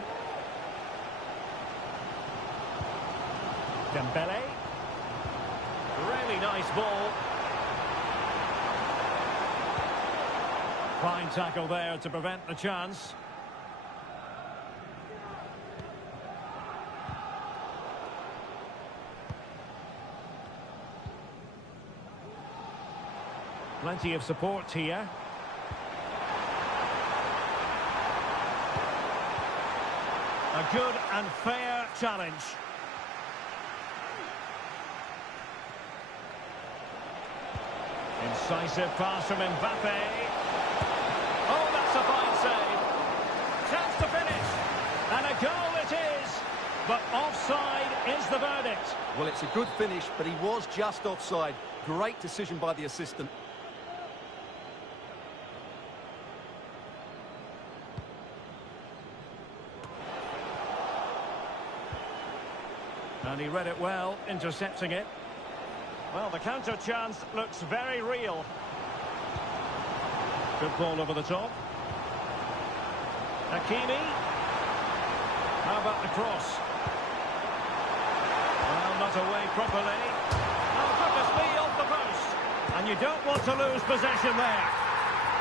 Dembélé. Really nice ball. Fine tackle there to prevent the chance. Plenty of support here. A good and fair challenge. Incisive pass from Mbappe. Oh, that's a fine save. Chance to finish. And a goal it is. But offside is the verdict. Well, it's a good finish, but he was just offside. Great decision by the assistant. And he read it well, intercepting it. Well, the counter chance looks very real. Good ball over the top. Hakimi. How about the cross? Well, not away properly. Oh, goodness me, off the post. And you don't want to lose possession there.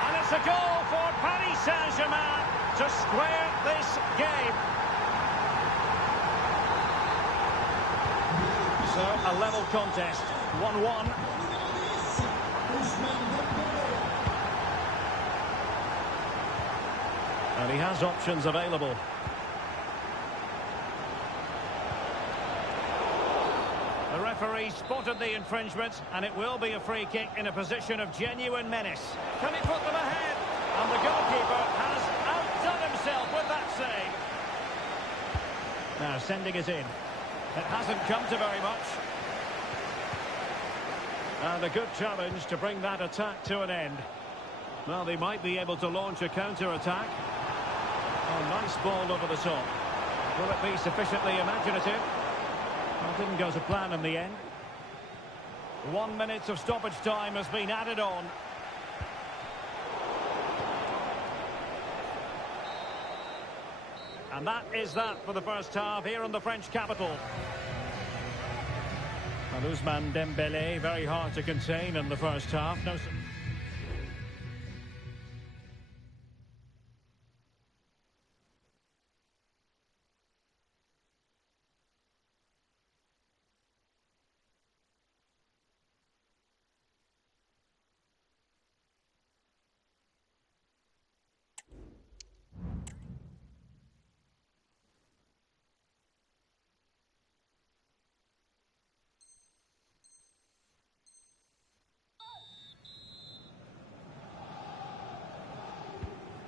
And it's a goal for Paris Saint-Germain to square this game. So, a level contest, 1-1. And he has options available. The referee spotted the infringement, and it will be a free kick in a position of genuine menace. Can he put them ahead? And the goalkeeper has outdone himself with that save. Now, sending it in. It hasn't come to very much. And a good challenge to bring that attack to an end. Well, they might be able to launch a counter-attack. Oh, nice ball over the top. Will it be sufficiently imaginative? Well, didn't go to plan in the end. 1 minute of stoppage time has been added on. And that is that for the first half here in the French capital. And Ousmane Dembélé, very hard to contain in the first half. No.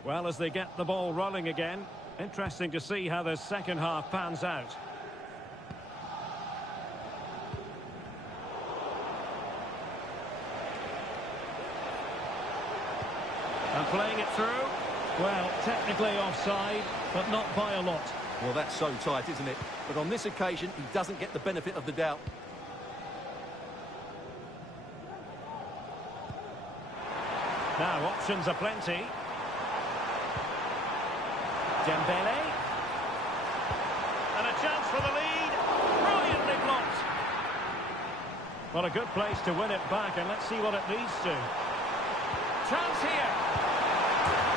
Well, as they get the ball rolling again, interesting to see how the second half pans out. And playing it through. Well, technically offside, but not by a lot. Well, that's so tight, isn't it? But on this occasion, he doesn't get the benefit of the doubt. Now, options are plenty. Dembele. And a chance for the lead. Brilliantly blocked. Well, a good place to win it back, and let's see what it leads to. Chance here.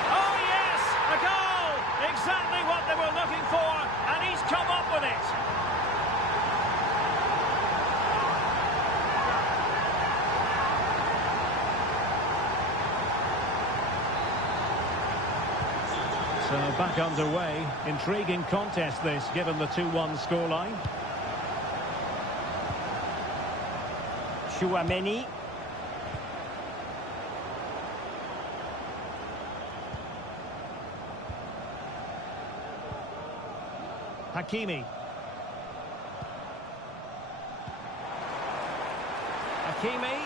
Oh, yes! A goal! Exactly what they were looking for, and he's come up with it. So back underway. Intriguing contest this, given the 2-1 scoreline. Chouameni. Hakimi. Hakimi.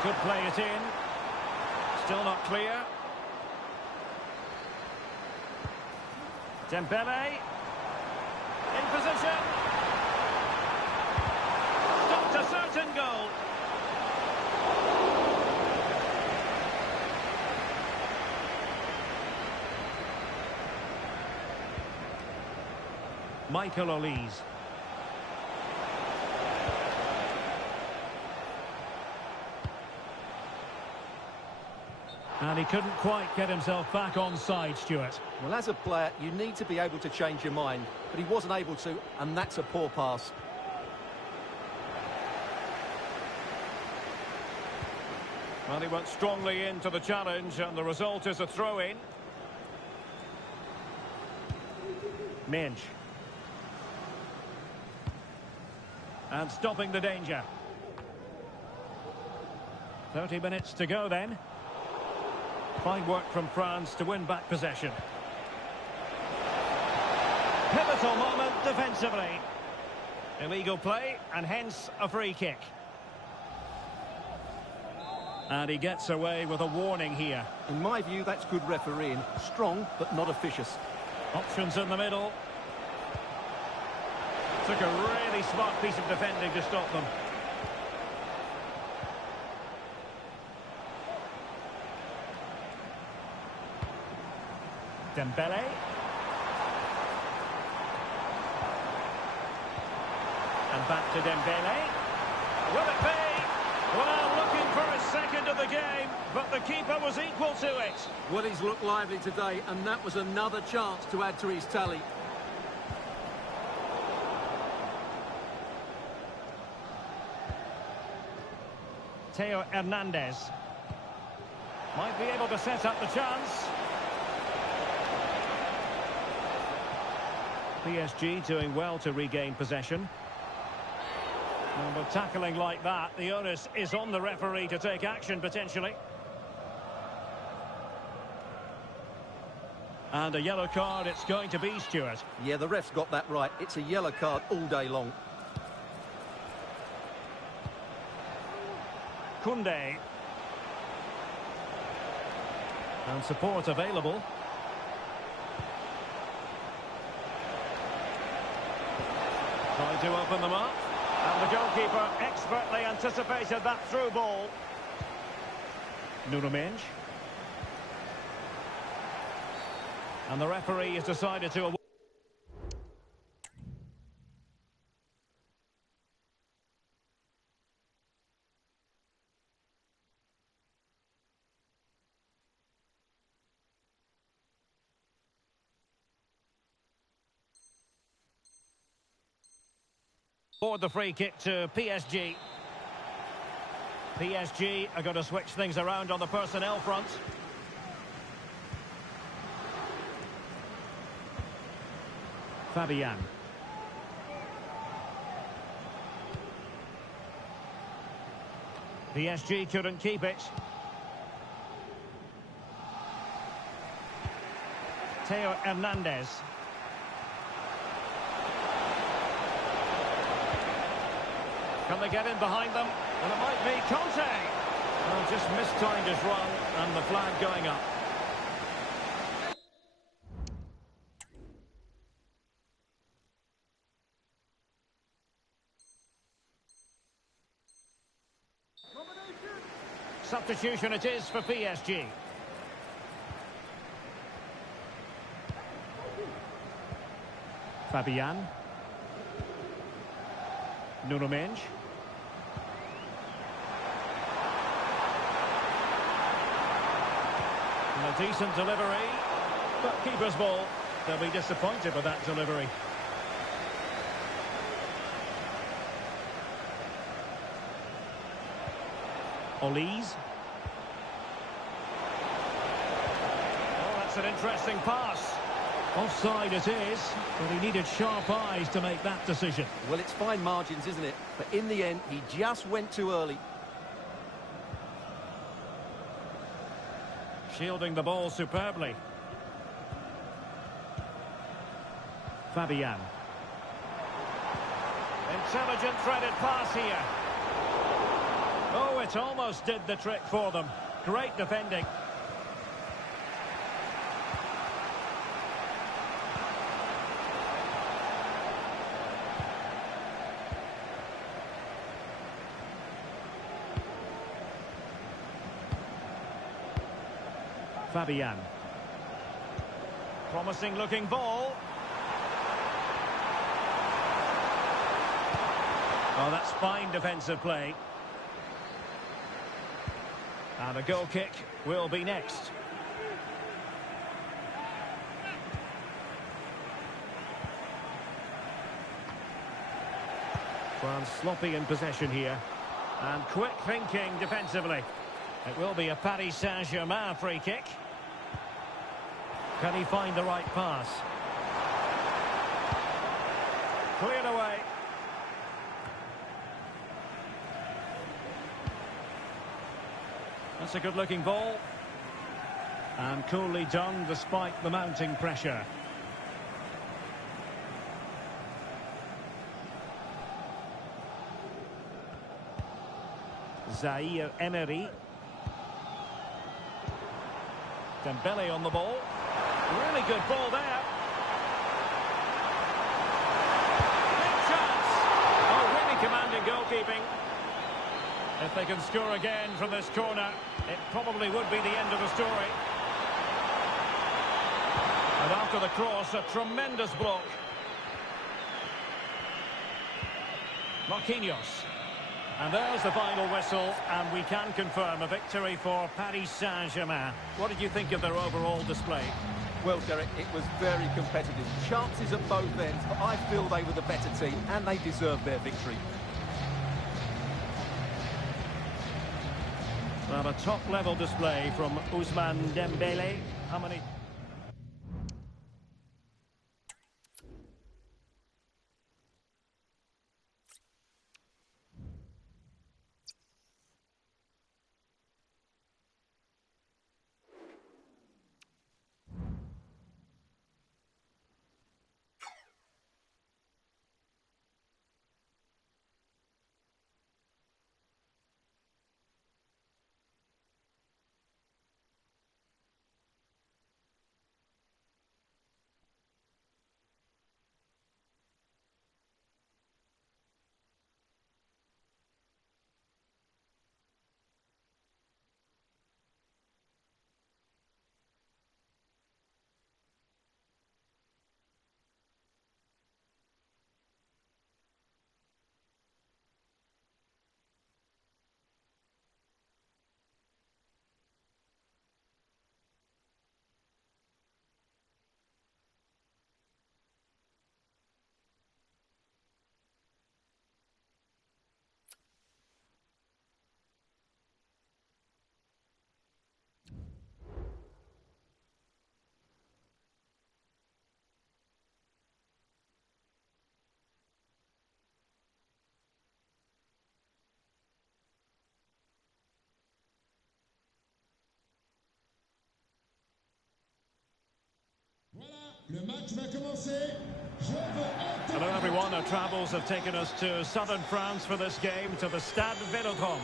Could play it in. Still not clear. Dembele. In position. Stopped a certain goal. Michael Olise. And he couldn't quite get himself back on side, Stuart. Well, as a player, you need to be able to change your mind, but he wasn't able to, and that's a poor pass. Well, he went strongly into the challenge, and the result is a throw-in. Minge. And stopping the danger. 30 minutes to go then. Fine work from France to win back possession. Pivotal moment defensively. Illegal play, and hence a free kick. And he gets away with a warning here. In my view, that's good refereeing. Strong, but not officious. Options in the middle. Took a really smart piece of defending to stop them. Dembele. And back to Dembele. Will it be? Well, looking for his second of the game, but the keeper was equal to it. Well, he's looked lively today, and that was another chance to add to his tally. Theo Hernandez. Might be able to set up the chance. PSG doing well to regain possession. And with tackling like that, the onus is on the referee to take action, potentially. And a yellow card it's going to be, Stuart. Yeah, the ref's got that right. It's a yellow card all day long. Koundé. And support available. Trying to open them up. And the goalkeeper expertly anticipated that through ball. Nuno Mendes. And the referee has decided to... Forward the free kick to PSG. PSG are going to switch things around on the personnel front. Fabian. PSG couldn't keep it. Theo Hernandez. Can they get in behind them? And it might be Conte. Well, just mistimed his run, and the flag going up. Substitution it is for PSG. Fabian. Nuno Mendes. And a decent delivery, but keeper's ball. They'll be disappointed with that delivery. Olise. Oh, that's an interesting pass. Offside it is, but he needed sharp eyes to make that decision. Well, it's fine margins, isn't it? But in the end, he just went too early. Shielding the ball superbly. Fabian. Intelligent threaded pass here. Oh, it almost did the trick for them. Great defending. Fabian. Promising looking ball. Oh, that's fine defensive play. And a goal kick will be next. France sloppy in possession here. And quick thinking defensively. It will be a Paris Saint-Germain free kick. Can he find the right pass? Cleared away. That's a good-looking ball. And coolly done despite the mounting pressure. Zaire Emery. Dembele on the ball. Really good ball there. Big chance. Oh, really commanding goalkeeping. If they can score again from this corner, it probably would be the end of the story. And after the cross, a tremendous block. Marquinhos. And there's the final whistle, and we can confirm a victory for Paris Saint-Germain. What did you think of their overall display? Well, Derek, it was very competitive. Chances at both ends, but I feel they were the better team, and they deserved their victory. Well, a top-level display from Ousmane Dembele. How many... Le match va commencer. Hello everyone, our travels have taken us to southern France for this game, to the Stade Vélodrome.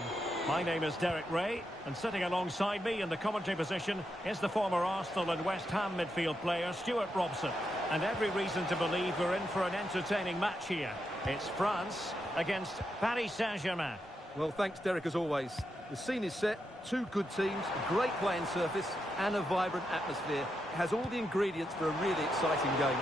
My name is Derek Ray, and sitting alongside me in the commentary position is the former Arsenal and West Ham midfield player Stuart Robson. And every reason to believe we're in for an entertaining match here. It's France against Paris Saint-Germain. Well, thanks, Derek, as always. The scene is set, two good teams, a great playing surface, and a vibrant atmosphere. It has all the ingredients for a really exciting game.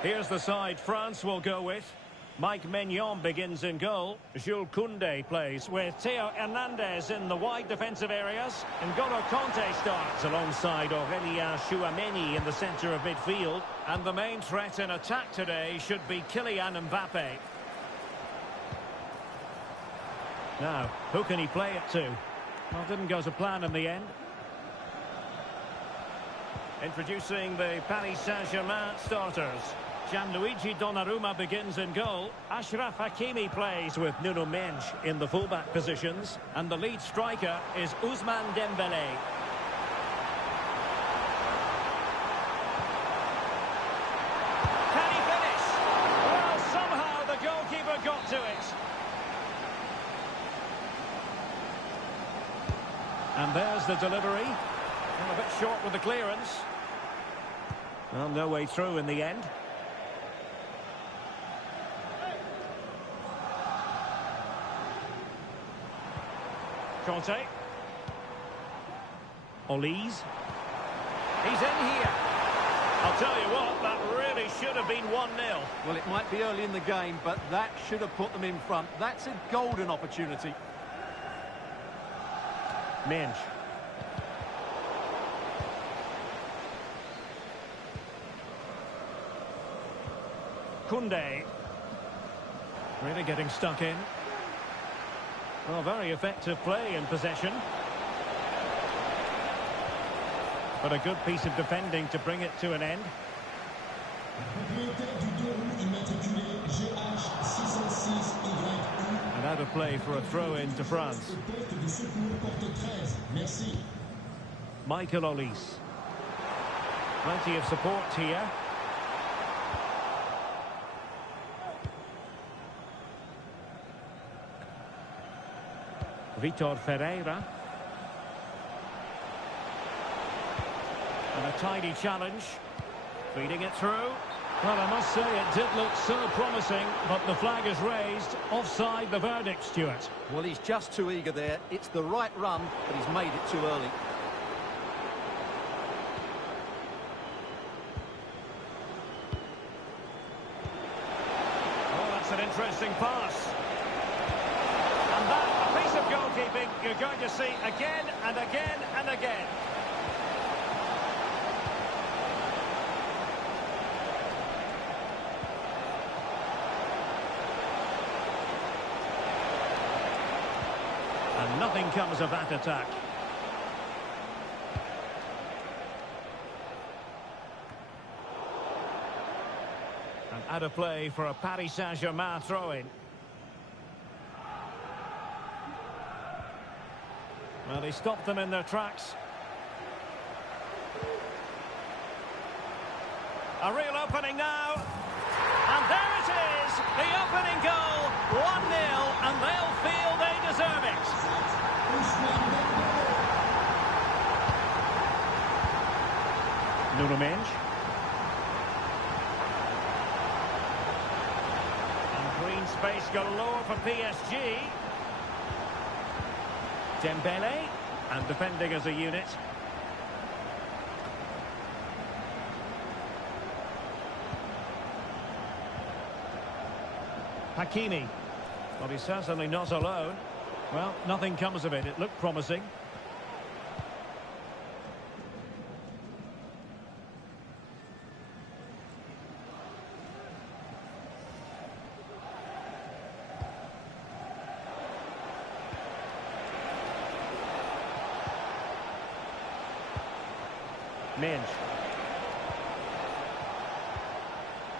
Here's the side France will go with. Mike Maignan begins in goal. Jules Koundé plays with Theo Hernandez in the wide defensive areas. N'Golo Kanté starts alongside Aurélien Tchouameni in the centre of midfield. And the main threat in attack today should be Kylian Mbappe. Now, who can he play it to? Well, didn't go to plan in the end. Introducing the Paris Saint-Germain starters. Gianluigi Donnarumma begins in goal. Achraf Hakimi plays with Nuno Mendes in the fullback positions. And the lead striker is Ousmane Dembele. Can he finish? Well, somehow the goalkeeper got to it. And there's the delivery. And a bit short with the clearance. Well, no way through in the end. Conte. Olise. He's in here. I'll tell you what, that really should have been 1-0. Well, it might be early in the game, but that should have put them in front. That's a golden opportunity. Mendes. Koundé. Really getting stuck in. Well, very effective play in possession. But a good piece of defending to bring it to an end. Propriétaire du dos rouge immatriculé GH606Y1. And out of play for a throw-in to France. Au poste de secours porte 13. Merci. Michael Olise. Plenty of support here. Vitor Ferreira. And a tidy challenge. Feeding it through. Well, I must say it did look so promising, but the flag is raised. Offside the verdict, Stuart. Well, he's just too eager there. It's the right run, but he's made it too early. Oh, that's an interesting pass. And that, a piece of goalkeeping you're going to see again and again and again. And nothing comes of that attack. And out of play for a Paris Saint-Germain throw-in. Well, he stopped them in their tracks. A real opening now. And there it is, the opening goal. 1-0, and they'll feel they deserve it. Nuno Mendes. And green space galore for PSG. Dembele, and defending as a unit. Hakimi. Well, he's certainly not alone. Well, nothing comes of it. It looked promising. Minge.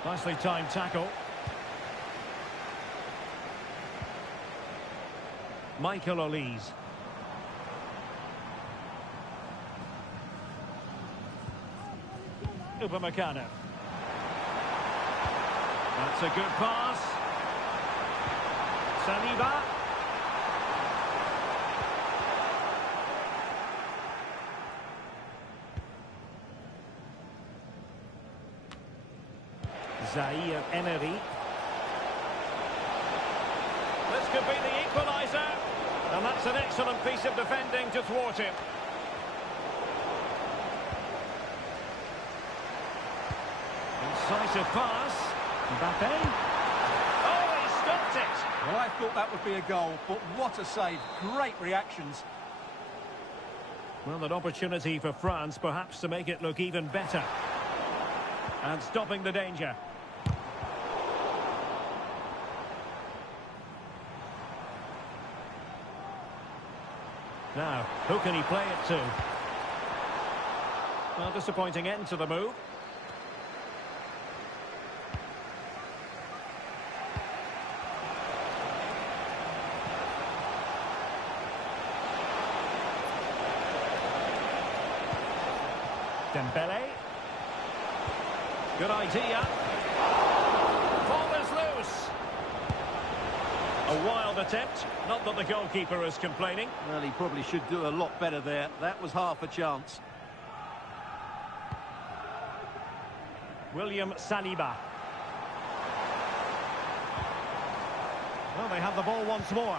Nicely timed tackle. Michael Olise. Upamecano. That's a good pass. Saliba. Zaire Emery. This could be the equaliser. And that's an excellent piece of defending to thwart him. Incisive pass. Mbappe. Oh, he stopped it. Well, I thought that would be a goal, but what a save. Great reactions. Well, an opportunity for France, perhaps, to make it look even better. And stopping the danger. Now, who can he play it to? Well, disappointing end to the move. Dembele. Good idea. Ball is loose. A wild attempt. Not that the goalkeeper is complaining. Well, he probably should do a lot better there. That was half a chance. William Saliba. Well, they have the ball once more.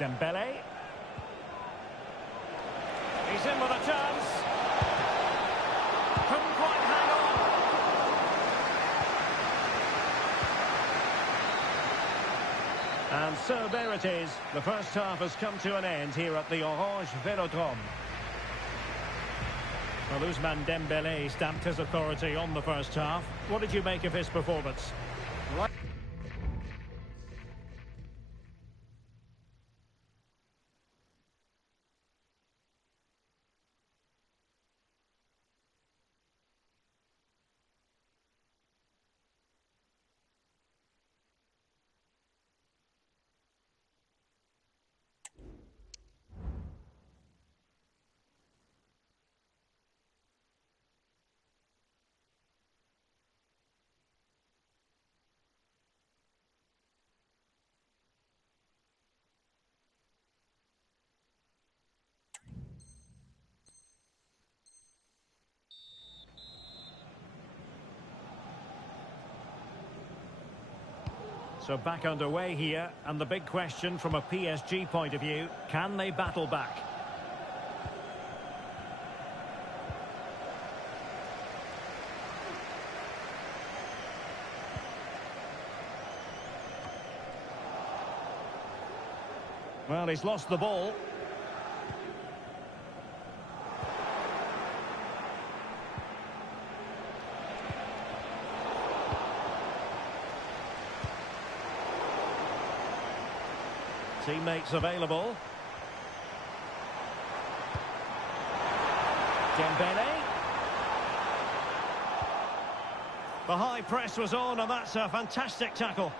Dembele. He's in with a chance. Couldn't quite hang on. And so there it is. The first half has come to an end here at the Orange Velodrome. Well, Ousmane Dembele stamped his authority on the first half. What did you make of his performance? Right. So back underway here, and the big question from a PSG point of view, can they battle back? Well, he's lost the ball. Teammates available. Dembele. The high press was on, and that's a fantastic tackle.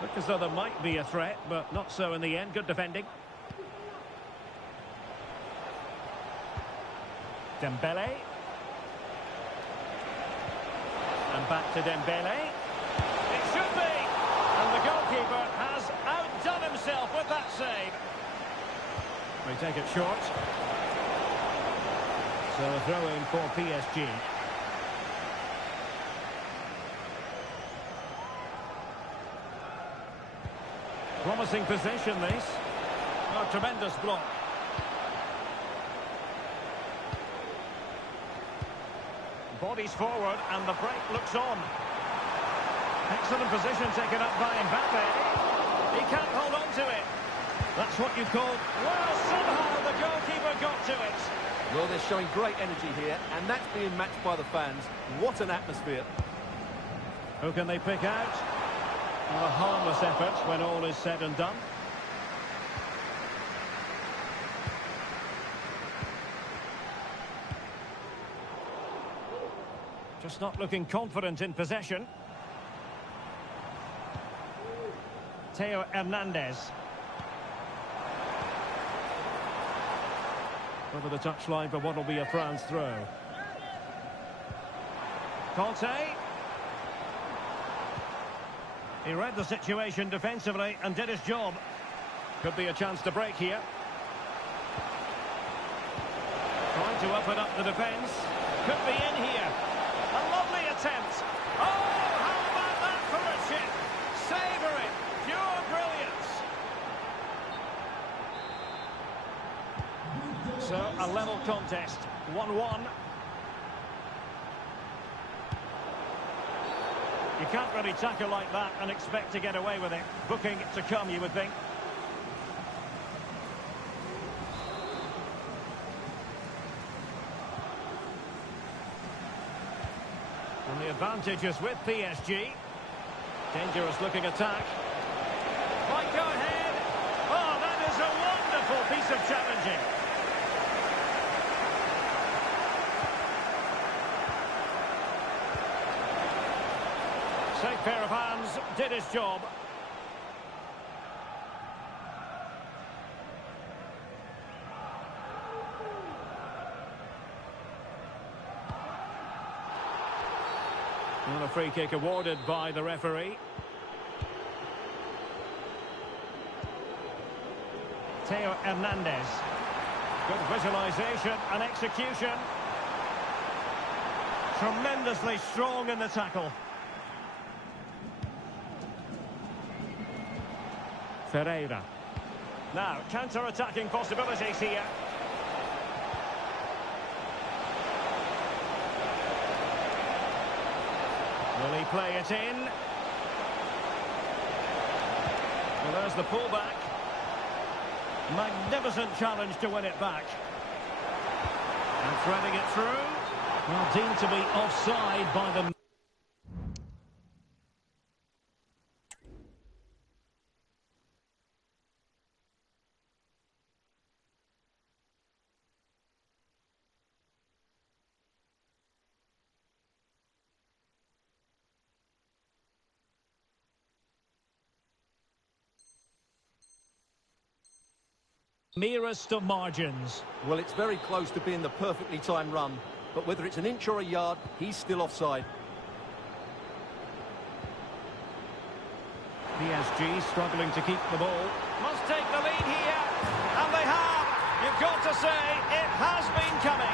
Look as though there might be a threat, but not so in the end. Good defending. Dembele. And back to Dembele. It should be! And the goalkeeper has outdone himself with that save. We take it short. So a throw-in for PSG. Promising possession, this. A tremendous block. Bodies forward, and the break looks on. Excellent position taken up by Mbappe. He can't hold on to it. That's what you call... Well, somehow the goalkeeper got to it. Well, they're showing great energy here, and that's being matched by the fans. What an atmosphere. Who can they pick out? Well, a harmless effort when all is said and done. Just not looking confident in possession. Theo Hernandez. Over the touchline for what will be a France throw. Conte. He read the situation defensively and did his job. Could be a chance to break here. Trying to open up the defence. Could be in here. A lovely attempt. Oh, how about that for a chip? Savour it. Pure brilliance. So, a level contest. 1-1. You can't really tackle like that and expect to get away with it. Booking to come, you would think. And the advantage is with PSG. Dangerous looking attack. Might go ahead. Oh, that is a wonderful piece of challenging. Safe pair of hands, did his job. And a free kick awarded by the referee. Theo Hernandez. Good visualisation and execution. Tremendously strong in the tackle. Ferreira. Now, counter-attacking possibilities here. Will he play it in? Well, there's the pullback. Magnificent challenge to win it back. And threading it through. Well, deemed to be offside by the... merest of margins. Well, it's very close to being the perfectly timed run, but whether it's an inch or a yard, he's still offside. PSG struggling to keep the ball. Must take the lead here, and they have. You've got to say, it has been coming.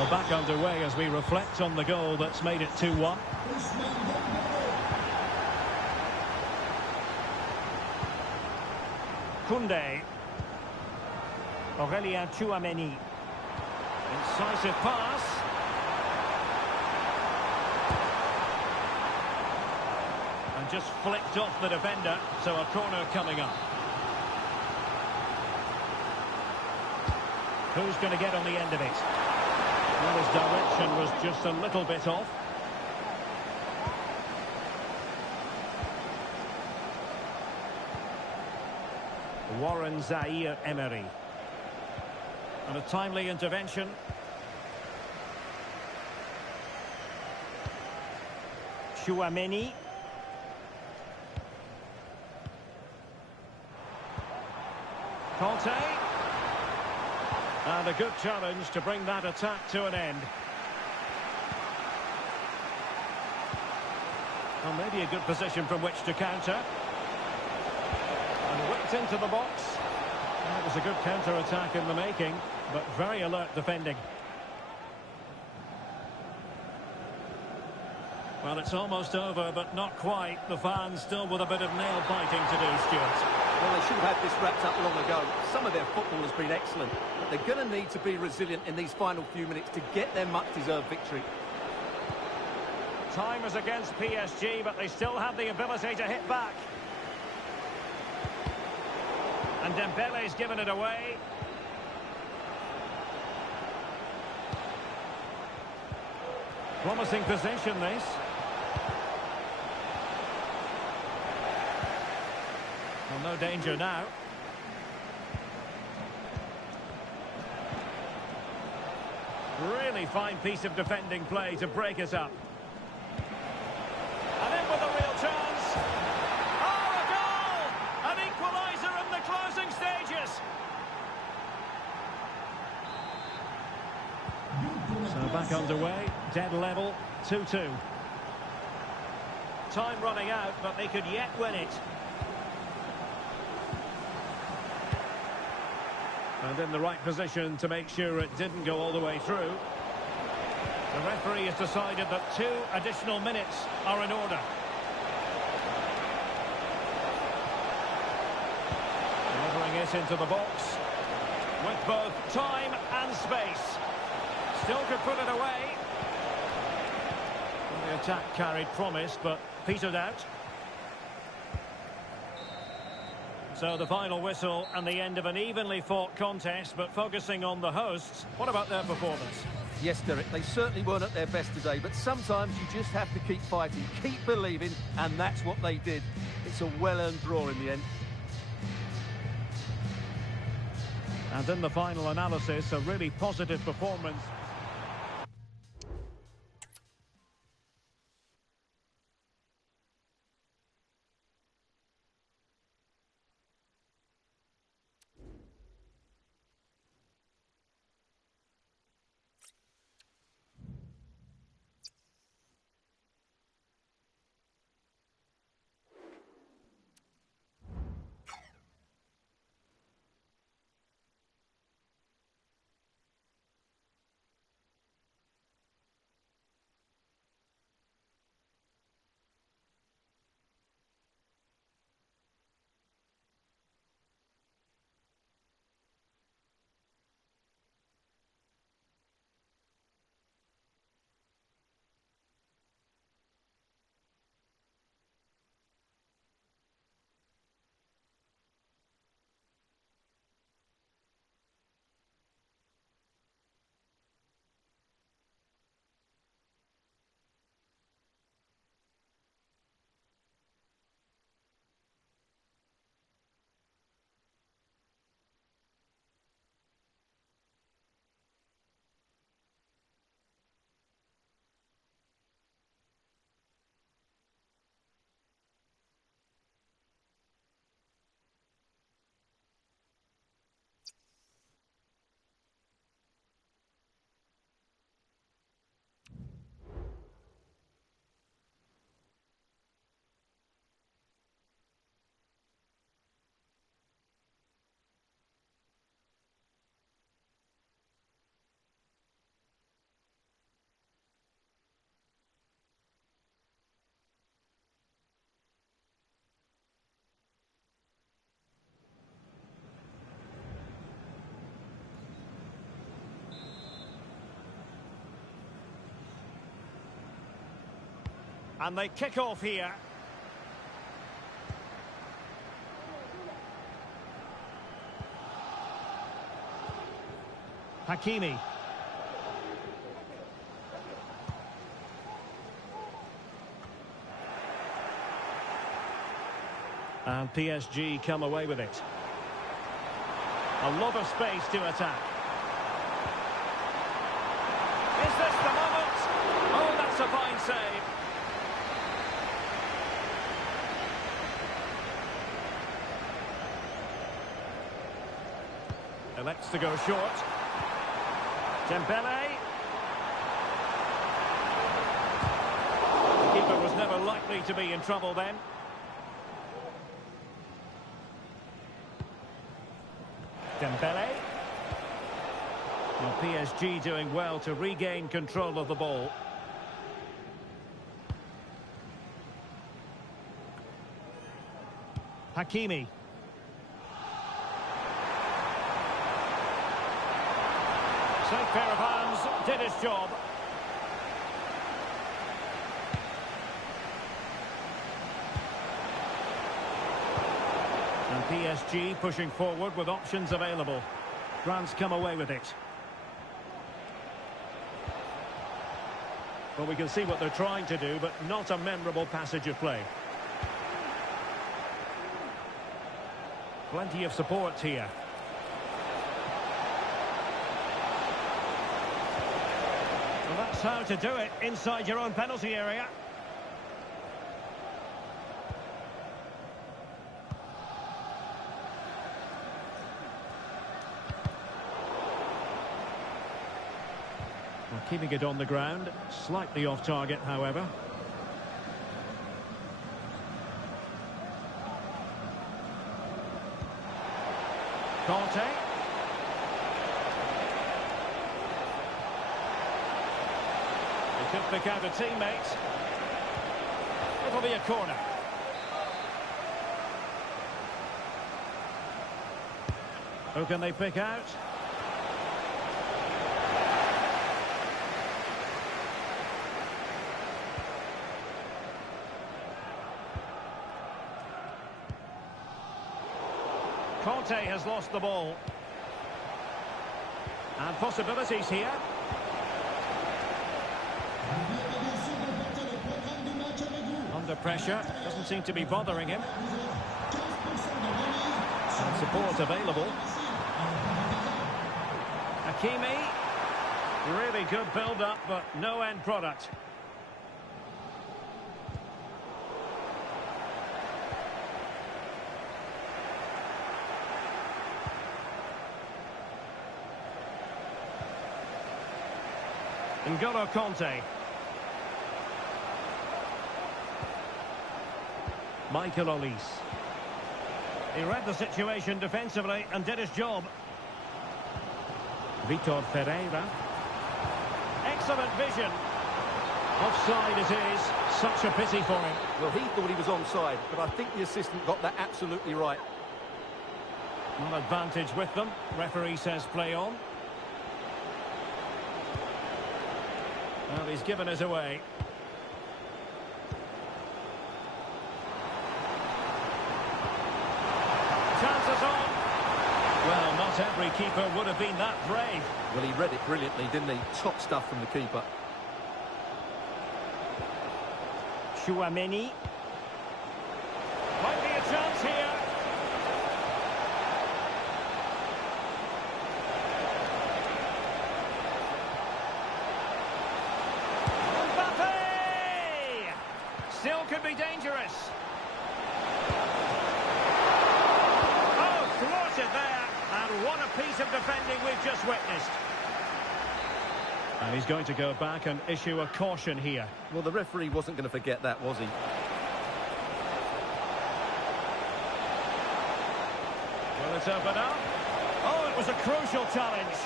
We're back underway as we reflect on the goal that's made it 2-1. Koundé. Aurélien Tchouaméni. Incisive pass. And just flicked off the defender, so a corner coming up. Who's going to get on the end of it? Well, his direction was just a little bit off. Warren Zaire-Emery. And a timely intervention. Tchouaméni. Conte. And a good challenge to bring that attack to an end. Well, maybe a good position from which to counter. And whipped into the box. And it was a good counter-attack in the making, but very alert defending. Well, it's almost over, but not quite. The fans still with a bit of nail-biting to do, Stuart. Well, they should have had this wrapped up long ago. Some of their football has been excellent, but they're going to need to be resilient in these final few minutes to get their much-deserved victory. Time is against PSG, but they still have the ability to hit back. And Dembele's given it away. Promising possession, this. Well, no danger now. Really fine piece of defending play to break us up. And in with a real chance. Oh, a goal! An equaliser in the closing stages. So back underway, dead level, 2-2. Time running out, but they could yet win it. And in the right position to make sure it didn't go all the way through. The referee has decided that 2 additional minutes are in order. Delivering it into the box with both time and space. Still could put it away. Well, the attack carried promise, but petered out. So the final whistle and the end of an evenly fought contest, but focusing on the hosts. What about their performance? Yes, Derek, they certainly weren't at their best today, but sometimes you just have to keep fighting, keep believing, and that's what they did. It's a well-earned draw in the end. And in the final analysis, a really positive performance. And they kick off here. Hakimi. And PSG come away with it. A lot of space to attack. Is this the moment? Oh, that's a fine save. Elects to go short. Dembele. The keeper was never likely to be in trouble then. Dembele. Well, PSG doing well to regain control of the ball. Hakimi. Safe pair of hands, did his job. And PSG pushing forward with options available. France come away with it. Well, we can see what they're trying to do, but not a memorable passage of play. Plenty of support here. Well, that's how to do it inside your own penalty area. Well, keeping it on the ground, slightly off target, however. Conte. He could pick out a teammate. It'll be a corner. Who can they pick out? Conte has lost the ball. And possibilities here. Under pressure, doesn't seem to be bothering him. And support available. Hakimi. Really good build-up, but no end product. N'Golo Conte. Michael Olise. He read the situation defensively and did his job. Vitor Pereira. Excellent vision. Offside it is. Such a pity for him. Well, he thought he was onside, but I think the assistant got that absolutely right. An advantage with them. Referee says play on. Well, he's given us away. Chances on. Well, not every keeper would have been that brave. Well, he read it brilliantly, didn't he? Top stuff from the keeper. Chouameni. Might be a chance here. Still could be dangerous. Oh, thwarted there. And what a piece of defending we've just witnessed. And he's going to go back and issue a caution here. Well, the referee wasn't going to forget that, was he? Will it open up? Oh, it was a crucial challenge.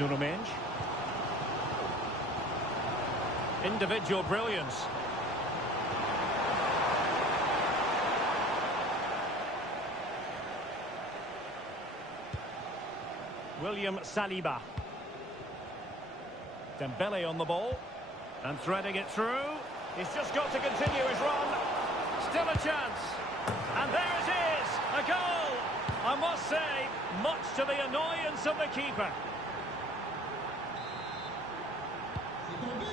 Nuno Mendes. Individual brilliance. William Saliba. Dembele on the ball. And threading it through. He's just got to continue his run. Still a chance. And there it is. A goal. I must say, much to the annoyance of the keeper.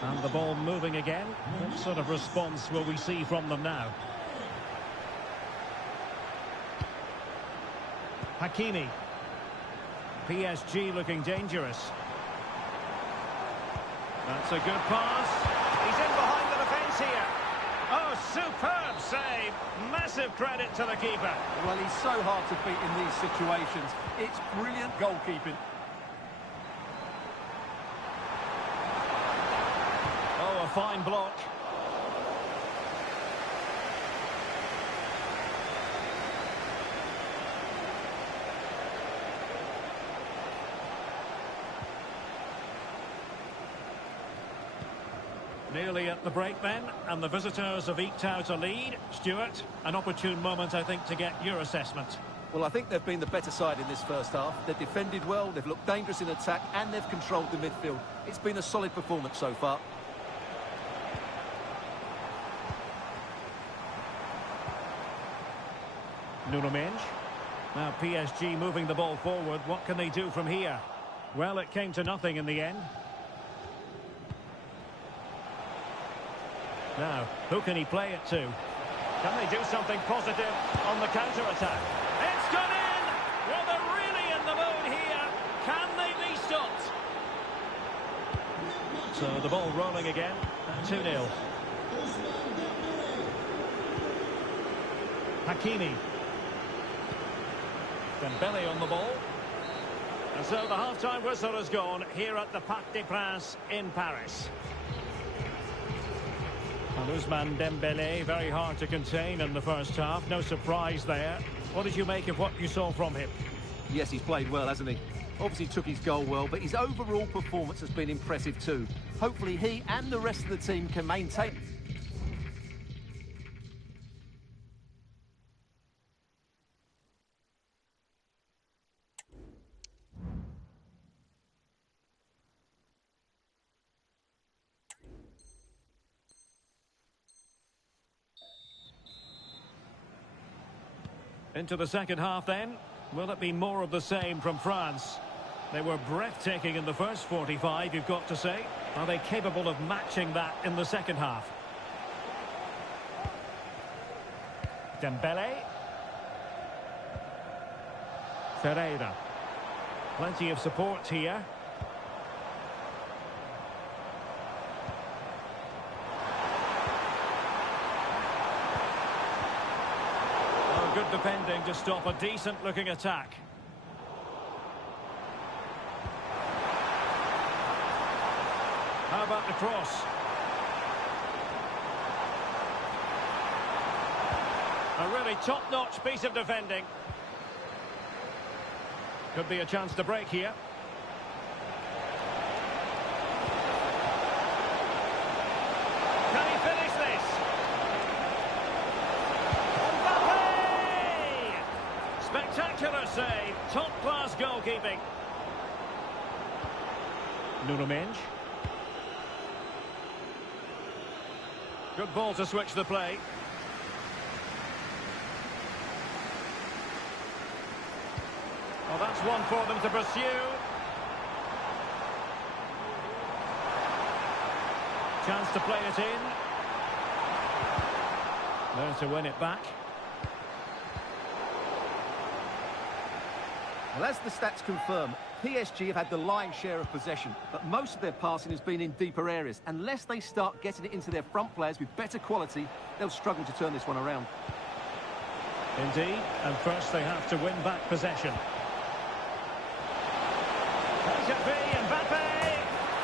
And the ball moving again. What sort of response will we see from them now? Hakimi. PSG looking dangerous. That's a good pass. He's in behind the defence here. Oh, superb save. Massive credit to the keeper. Well, he's so hard to beat in these situations. It's brilliant goalkeeping. Oh, a fine block. Nearly at the break then, and the visitors have eked out a lead. Stuart, an opportune moment, I think, to get your assessment. Well, I think they've been the better side in this first half. They've defended well, they've looked dangerous in attack, and they've controlled the midfield. It's been a solid performance so far. Nuno Mendes. Now PSG moving the ball forward. What can they do from here? Well, it came to nothing in the end. Now, who can he play it to? Can they do something positive on the counter-attack? It's gone in! Well, they're really in the mood here. Can they be stopped? So the ball rolling again at 2-0. Hakimi. Dembele on the ball. And so the half-time whistle has gone here at the Parc des Princes in Paris. And Ousmane Dembele, very hard to contain in the first half. No surprise there. What did you make of what you saw from him? Yes, he's played well, hasn't he? Obviously took his goal well, but his overall performance has been impressive too. Hopefully he and the rest of the team can maintain... Into the second half then. Will it be more of the same from France? They were breathtaking in the first 45, you've got to say. Are they capable of matching that in the second half? Dembele. Ferreira. Plenty of support here. Good defending to stop a decent-looking attack. How about the cross? A really top-notch piece of defending. Could be a chance to break here. Can he finish this? Spectacular save, top-class goalkeeping. Nuno Mendes. Good ball to switch the play. Well, that's one for them to pursue. Chance to play it in. There to win it back. Well, as the stats confirm, PSG have had the lion's share of possession, but most of their passing has been in deeper areas. Unless they start getting it into their front players with better quality, they'll struggle to turn this one around. Indeed, and first they have to win back possession. Can it be Mbappe?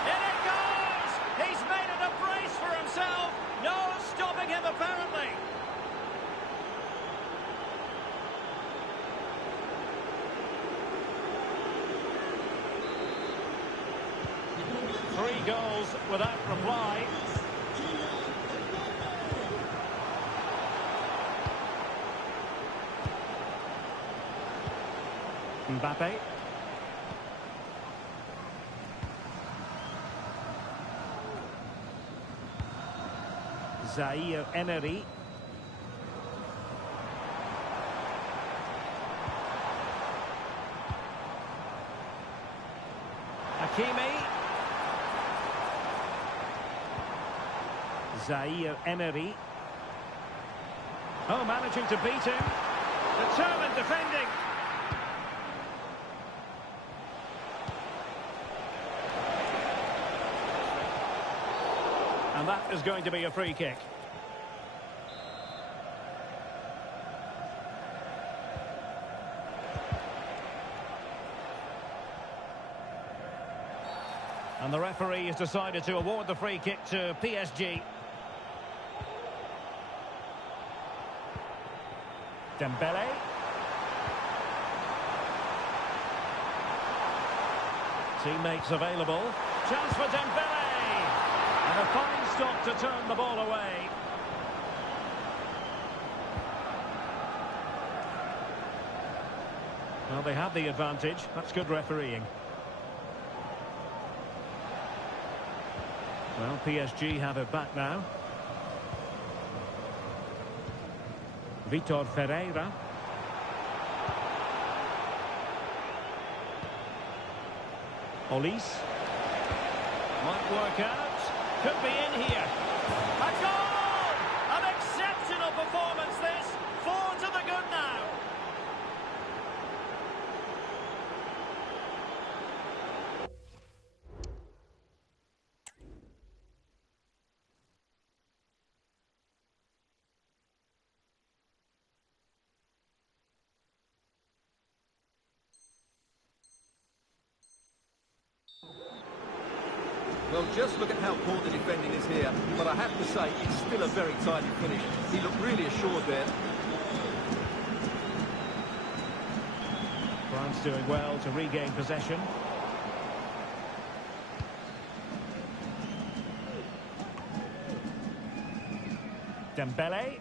In it goes! He's made it a brace for himself. No stopping him, apparently. Three goals without reply. Mbappe. Zaire Emery. Hakimi. Zaire Emery. Oh, managing to beat him. Determined defending. And that is going to be a free kick. And the referee has decided to award the free kick to PSG. Dembele. Teammates available. Chance for Dembele. And a fine stop to turn the ball away. Well, they have the advantage. That's good refereeing. Well, PSG have it back now. Vitor Ferreira. Olise. Might work out. Could be in here. A goal! An exceptional performance this. 4 to the good now. Well, just look at how poor the defending is here. But I have to say, it's still a very tidy finish. He looked really assured there. France doing well to regain possession. Dembele.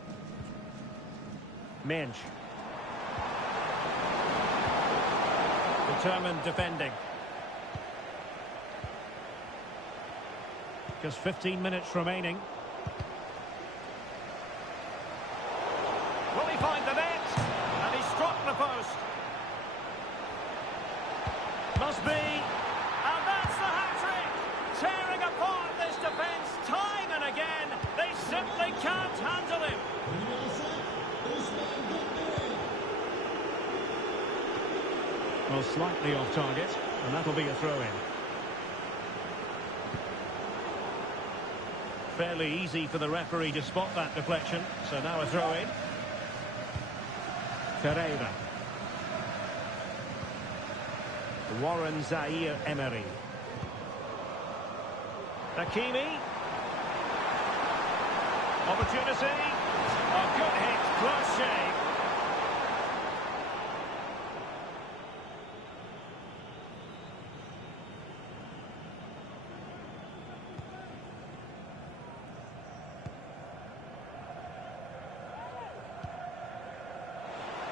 Minge. Determined defending. Just 15 minutes remaining. Will he find the net? And he struck the post. Must be. And that's the hat-trick! Tearing apart this defence time and again. They simply can't handle him. Well, slightly off target, and that'll be a throw-in. Fairly easy for the referee to spot that deflection, so now a throw-in. Ferreira. Warren Zaire Emery. Hakimi. Opportunity. A good hit, close shave.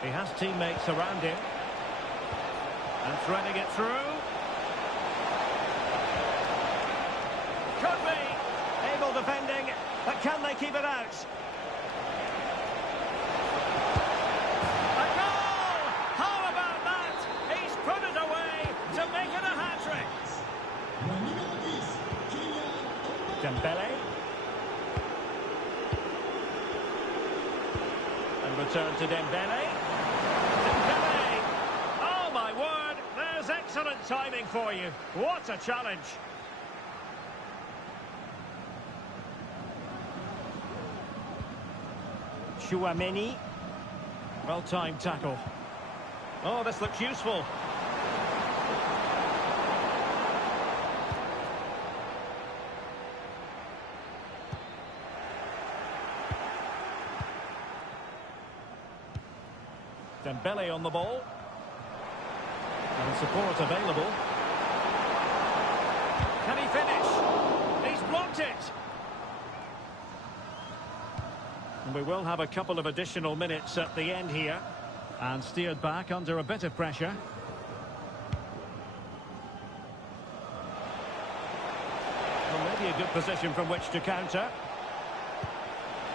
He has teammates around him. And threading it through. Could be. Able defending, but can they keep it out? A goal! How about that? He's put it away to make it a hat-trick. Dembele. And return to Dembele. Oh my word, there's excellent timing for you. What a challenge. Chouameni. Well-timed tackle. Oh, this looks useful. Dembele on the ball. And support available. Can he finish? He's blocked it. And we will have a couple of additional minutes at the end here. And steered back under a bit of pressure. Well, maybe a good position from which to counter.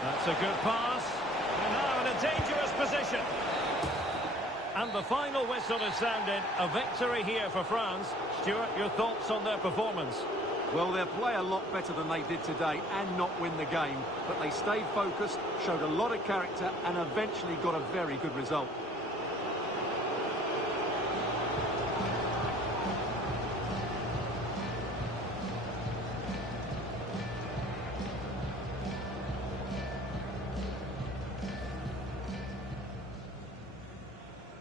That's a good pass. And now in a dangerous position. And the final whistle is sounded. A victory here for France. Stuart, your thoughts on their performance? Well, they'll play a lot better than they did today and not win the game. But they stayed focused, showed a lot of character and eventually got a very good result.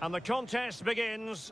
And the contest begins.